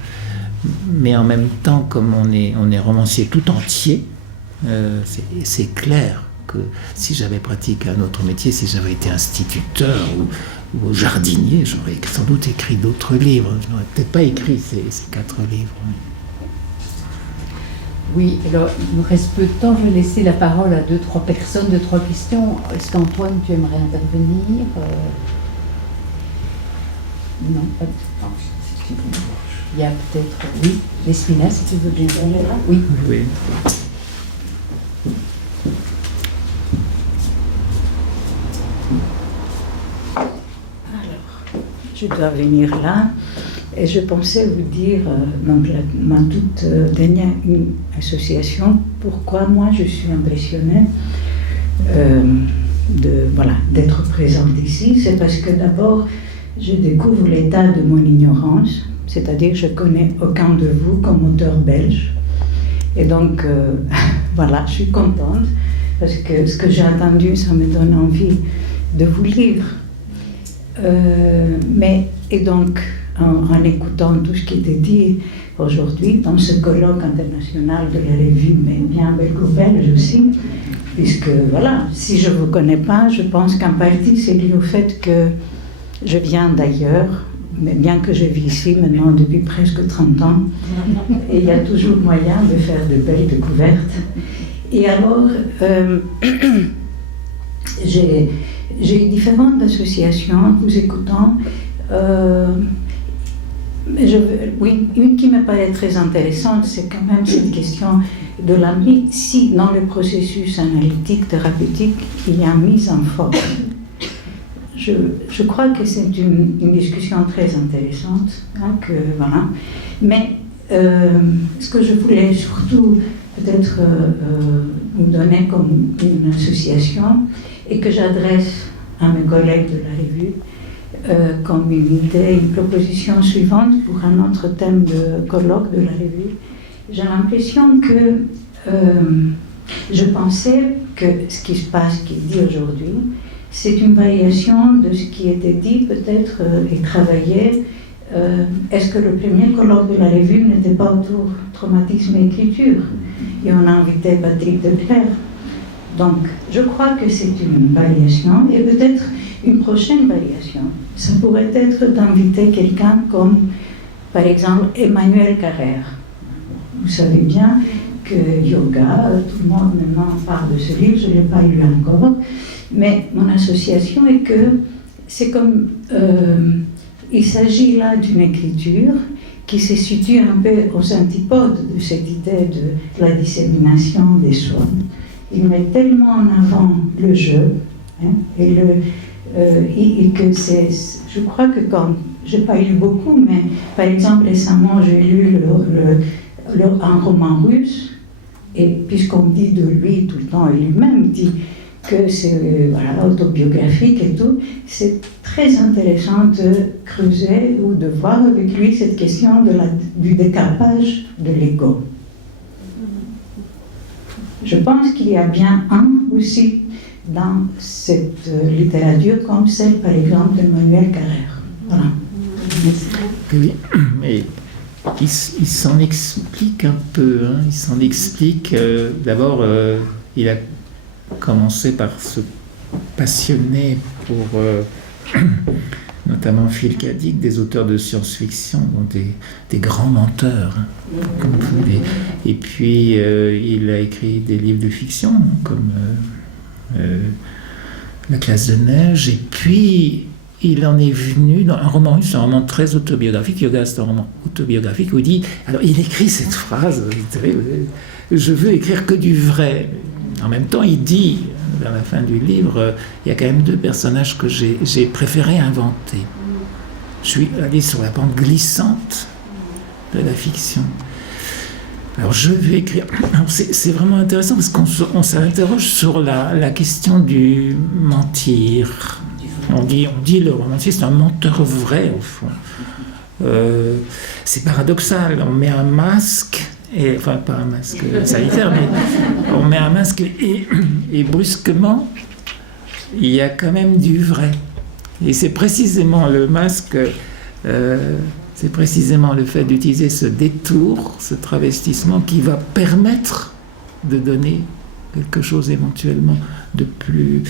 Mais en même temps, comme on est romancier tout entier, c'est clair que si j'avais pratiqué un autre métier, si j'avais été instituteur ou jardinier, j'aurais sans doute écrit d'autres livres. Je n'aurais peut-être pas écrit ces 4 livres. Oui, alors il nous reste peu de temps, je vais laisser la parole à 2-3 personnes, 2-3 questions. Est-ce qu'Antoine, tu aimerais intervenir? Non, pas de... Il y a peut-être... Oui, Lespina, si tu veux bien intervenir. Oui. Oui. Alors, je dois venir là. Et je pensais vous dire, donc ma toute dernière association, pourquoi moi je suis impressionnée d'être présente ici. C'est parce que d'abord, je découvre l'état de mon ignorance, c'est-à-dire que je ne connais aucun de vous comme auteur belge. Et donc, voilà, je suis contente, parce que ce que j'ai entendu, ça me donne envie de vous lire. Et donc, en écoutant tout ce qui était dit aujourd'hui dans ce colloque international de la revue, mais bien belgo-belge aussi, puisque voilà, si je ne vous connais pas, je pense qu'en partie c'est lié au fait que je viens d'ailleurs, mais bien que je vis ici maintenant depuis presque 30 ans, et il y a toujours moyen de faire de belles découvertes. Et alors, j'ai eu différentes associations en vous écoutant. Oui, une qui me paraît très intéressante, c'est quand même cette question de la mise, si dans le processus analytique, thérapeutique, il y a une mise en forme. Je crois que c'est une discussion très intéressante, voilà. Mais ce que je voulais surtout peut-être vous donner comme une association et que j'adresse à mes collègues de la revue, comme une idée, une proposition suivante pour un autre thème de colloque de la revue. J'ai l'impression que je pensais que ce qui se passe, qui est dit aujourd'hui, c'est une variation de ce qui était dit peut-être et travaillé. Est-ce que le premier colloque de la revue n'était pas autour traumatisme et écriture? Et on a invité Patrick Declercq. Donc, je crois que c'est une variation et peut-être une prochaine variation. Ça pourrait être d'inviter quelqu'un comme, par exemple, Emmanuel Carrère. Vous savez bien que yoga, tout le monde maintenant parle de ce livre, je ne l'ai pas lu encore, mais mon association est que c'est comme, il s'agit là d'une écriture qui se situe un peu aux antipodes de cette idée de la dissémination des soins. Il met tellement en avant le jeu, et que c'est, je crois que quand, je n'ai pas lu beaucoup, mais par exemple récemment j'ai lu un roman russe, et puisqu'on dit de lui tout le temps, et lui-même dit que c'est autobiographique et tout, c'est très intéressant de creuser ou de voir avec lui cette question du décapage de l'ego. Je pense qu'il y a bien aussi dans cette littérature comme celle, par exemple, d'Emmanuel Carrère. Voilà. Oui, mais il s'en explique un peu. Il s'en explique. D'abord, il a commencé par se passionner pour notamment Phil K. Dick, des auteurs de science-fiction, des grands menteurs. Et puis, il a écrit des livres de fiction, comme La classe de neige. Et puis, il en est venu dans un roman russe, un roman très autobiographique. Yoga, c'est un roman autobiographique où il dit... Alors, il écrit cette phrase, je veux écrire que du vrai. En même temps, il dit, vers la fin du livre, il y a quand même 2 personnages que j'ai préféré inventer. Je suis allé sur la pente glissante de la fiction. Alors, je vais écrire... C'est vraiment intéressant parce qu'on s'interroge sur la question du mentir. On dit le romancier, c'est un menteur vrai, au fond. C'est paradoxal, on met un masque... enfin, pas un masque sanitaire, mais on met un masque et brusquement, il y a quand même du vrai. Et c'est précisément le masque, c'est précisément le fait d'utiliser ce détour, ce travestissement qui va permettre de donner quelque chose éventuellement de plus,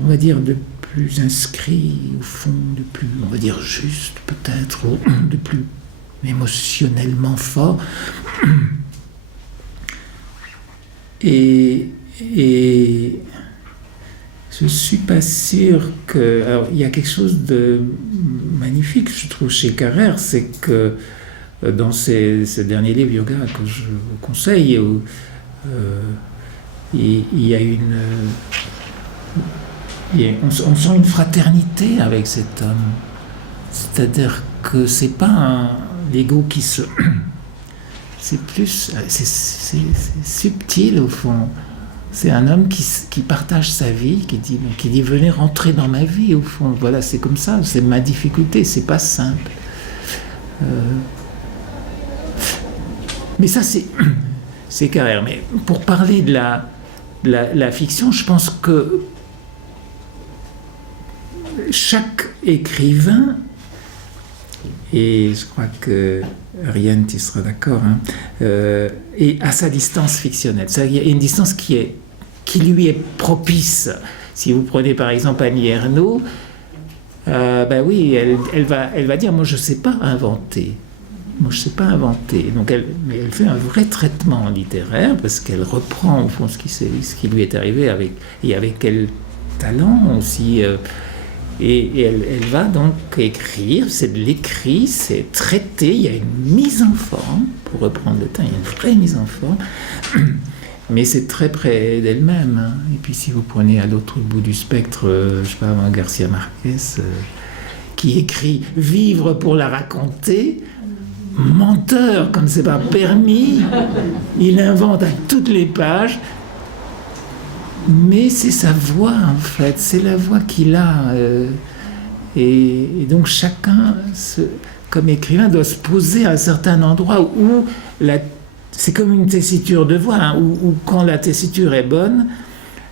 on va dire, de plus inscrit au fond, de plus, on va dire, juste peut-être, de plus émotionnellement fort. Et je suis pas sûr que... Alors, il y a quelque chose de magnifique, je trouve, chez Carrère, c'est que dans ce dernier livre Yoga que je vous conseille, où, il y a on sent une fraternité avec cet homme. C'est-à-dire que c'est pas l'ego qui se... C'est plus... C'est subtil, au fond. C'est un homme qui partage sa vie, qui dit venez rentrer dans ma vie, au fond. Voilà, c'est comme ça, c'est ma difficulté, c'est pas simple. Mais ça, c'est Carrère. Mais pour parler de la fiction, je pense que chaque écrivain, et je crois que Ariane, tu seras d'accord, et à sa distance fictionnelle. C'est-à-dire qu'il y a une distance qui lui est propice. Si vous prenez par exemple Annie Ernaux, ben oui, elle va dire, moi je ne sais pas inventer. Moi je ne sais pas inventer. Donc mais elle fait un vrai traitement littéraire parce qu'elle reprend au fond ce qui lui est arrivé avec quel talent aussi. Et elle va donc écrire, c'est de l'écrit, c'est traité, il y a une mise en forme, pour reprendre le temps, il y a une vraie mise en forme, mais c'est très près d'elle-même. Hein. Et puis si vous prenez à l'autre bout du spectre, je sais pas, Garcia Marquez, qui écrit « Vivre pour la raconter », menteur comme c'est pas permis, il invente à toutes les pages. Mais c'est sa voix, en fait, c'est la voix qu'il a. Et donc chacun, comme écrivain, doit se poser à un certain endroit où c'est comme une tessiture de voix, hein, où quand la tessiture est bonne,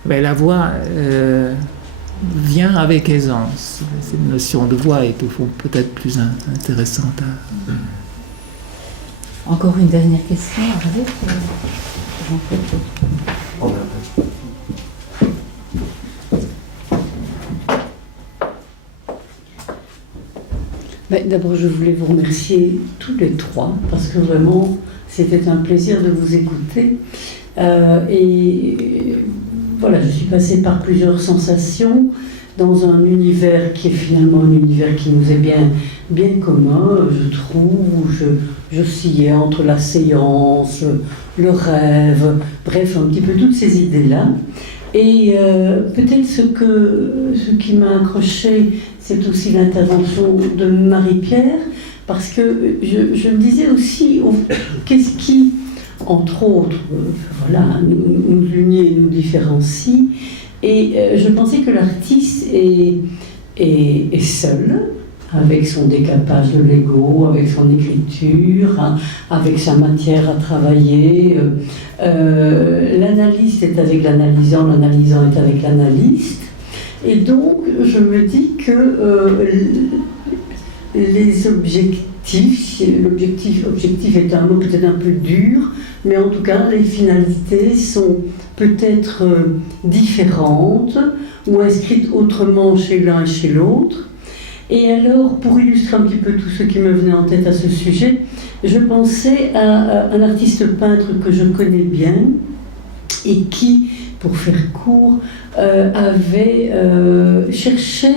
ben, la voix vient avec aisance. Cette notion de voix est au fond peut-être plus intéressante. Encore une dernière question, D'abord, je voulais vous remercier tous les 3, parce que vraiment, c'était un plaisir de vous écouter. Et voilà, je suis passée par plusieurs sensations dans un univers qui est finalement un univers qui nous est bien commun, je trouve. J'oscillais entre la séance, le rêve, bref, un petit peu toutes ces idées-là. Et peut-être ce qui m'a accroché, c'est aussi l'intervention de Marie-Pierre, parce que je me disais aussi, qu'est-ce qui, entre autres, voilà, nous unit et nous différencie. Et je pensais que l'artiste est seul, avec son décapage de l'ego, avec son écriture, hein, avec sa matière à travailler. L'analyste est avec l'analysant est avec l'analyste. Et donc, je me dis que les objectifs, objectif est un mot peut-être un peu dur, mais en tout cas, les finalités sont peut-être différentes ou inscrites autrement chez l'un et chez l'autre. Et alors, pour illustrer un petit peu tout ce qui me venait en tête à ce sujet, je pensais à un artiste peintre que je connais bien et qui, pour faire court, avait cherché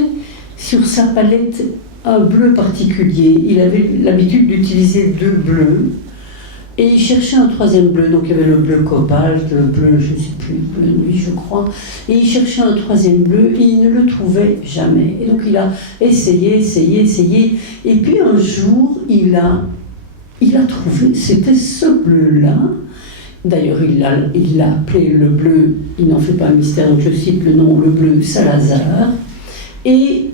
sur sa palette un bleu particulier. Il avait l'habitude d'utiliser 2 bleus et il cherchait un 3e bleu. Donc il y avait le bleu cobalt, le bleu, je ne sais plus, le bleu nuit, je crois. Et il cherchait un 3e bleu et il ne le trouvait jamais. Et donc il a essayé. Et puis un jour, il a trouvé, c'était ce bleu-là. D'ailleurs, il l'a appelé le bleu, il n'en fait pas un mystère, donc je cite le nom, le bleu Salazar. Et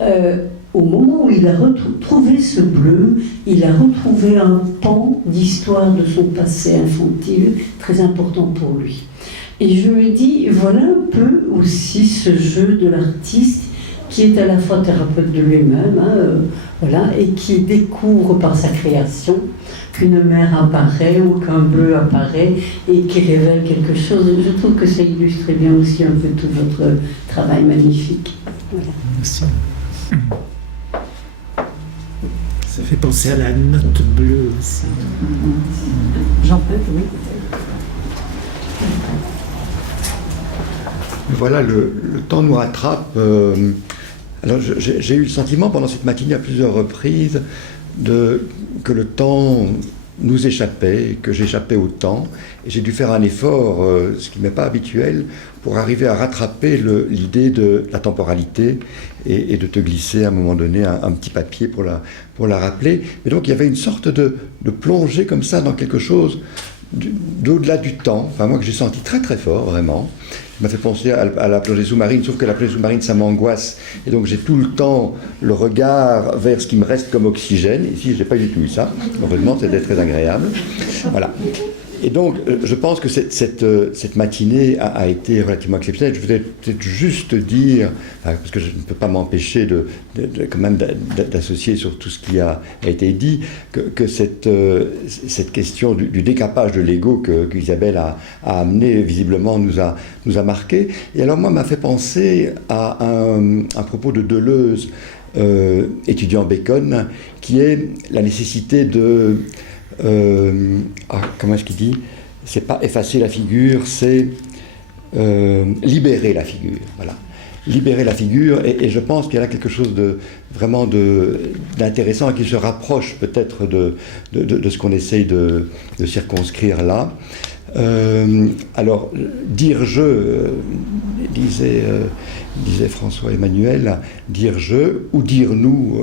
au moment où il a retrouvé ce bleu, il a retrouvé un pan d'histoire de son passé infantile très important pour lui. Et je me dis, voilà un peu aussi ce jeu de l'artiste qui est à la fois thérapeute de lui-même, voilà, et qui découvre par sa création qu'une mer apparaît ou qu'un bleu apparaît et qui révèle quelque chose. Je trouve que ça illustre bien aussi un peu tout votre travail magnifique. Voilà. Merci. Ça fait penser à la note bleue aussi. J'en peux, oui. Voilà, le temps nous rattrape. Alors j'ai eu le sentiment pendant cette matinée à plusieurs reprises que le temps nous échappait, que j'échappais au temps. Et j'ai dû faire un effort, ce qui n'est pas habituel, pour arriver à rattraper l'idée de la temporalité et de te glisser à un moment donné un petit papier pour la rappeler. Et donc il y avait une sorte de plongée comme ça dans quelque chose d'au-delà du temps, enfin moi que j'ai senti très très fort vraiment. Il m'a fait penser à la plongée sous-marine, sauf que la plongée sous-marine ça m'angoisse et donc j'ai tout le temps le regard vers ce qui me reste comme oxygène. Ici je n'ai pas du tout eu ça, heureusement c'était très agréable. Voilà. Et donc, je pense que cette matinée a été relativement exceptionnelle. Je voudrais peut-être juste dire, parce que je ne peux pas m'empêcher quand même d'associer sur tout ce qui a été dit, que cette question du décapage de l'ego qu'Isabelle a amené, visiblement, nous a marqué. Et alors, moi, m'a fait penser à un propos de Deleuze, étudiant Bacon, qui est la nécessité de... comment est-ce qu'il dit? C'est pas effacer la figure, c'est libérer la figure. Voilà. Libérer la figure, et je pense qu'il y a là quelque chose vraiment d'intéressant et qui se rapproche peut-être de ce qu'on essaye de circonscrire là. Alors, dire je, disait François Emmanuel, dire je ou dire nous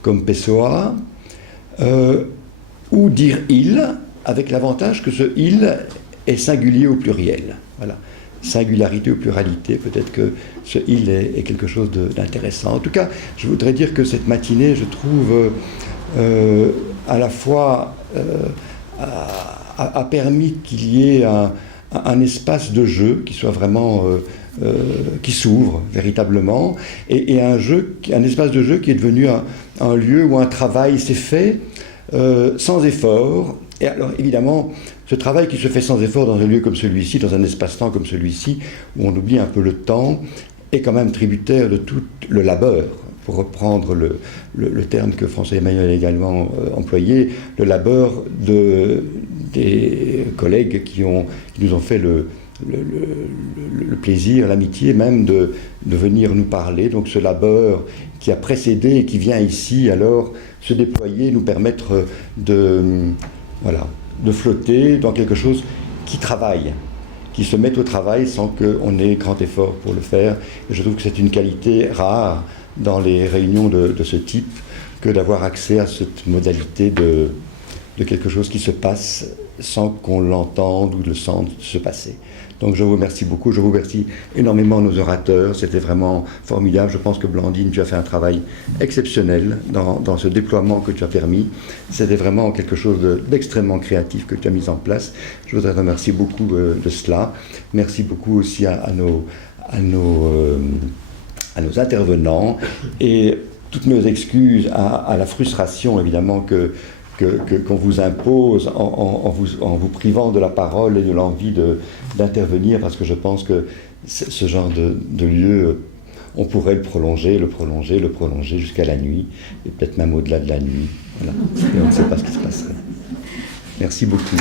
comme Pessoa, ou dire il, avec l'avantage que ce il est singulier au pluriel. Voilà. Singularité ou pluralité, peut-être que ce il est quelque chose d'intéressant. En tout cas, je voudrais dire que cette matinée, je trouve, à la fois a permis qu'il y ait un espace de jeu qui soit vraiment... qui s'ouvre véritablement, et un espace de jeu qui est devenu un lieu où un travail s'est fait sans effort. Et alors évidemment, ce travail qui se fait sans effort dans un lieu comme celui-ci, dans un espace-temps comme celui-ci, où on oublie un peu le temps, est quand même tributaire de tout le labeur, pour reprendre le terme que François Emmanuel a également employé, le labeur des collègues qui nous ont fait le plaisir, l'amitié même de venir nous parler. Donc ce labeur qui a précédé et qui vient ici alors se déployer, nous permettre de flotter dans quelque chose qui travaille, qui se met au travail sans qu'on ait grand effort pour le faire. Et je trouve que c'est une qualité rare dans les réunions de ce type que d'avoir accès à cette modalité de quelque chose qui se passe sans qu'on l'entende ou le sente se passer. Donc je vous remercie beaucoup, je vous remercie énormément nos orateurs, c'était vraiment formidable. Je pense que Blandine, tu as fait un travail exceptionnel dans ce déploiement que tu as permis. C'était vraiment quelque chose d'extrêmement créatif que tu as mis en place. Je voudrais te remercier beaucoup de cela. Merci beaucoup aussi à nos intervenants, et toutes nos excuses à la frustration évidemment qu'on vous impose en vous privant de la parole et de l'envie d'intervenir, parce que je pense que ce genre de lieu on pourrait le prolonger jusqu'à la nuit, et peut-être même au-delà de la nuit. Voilà. Et on ne sait pas ce qui se passerait. Merci beaucoup.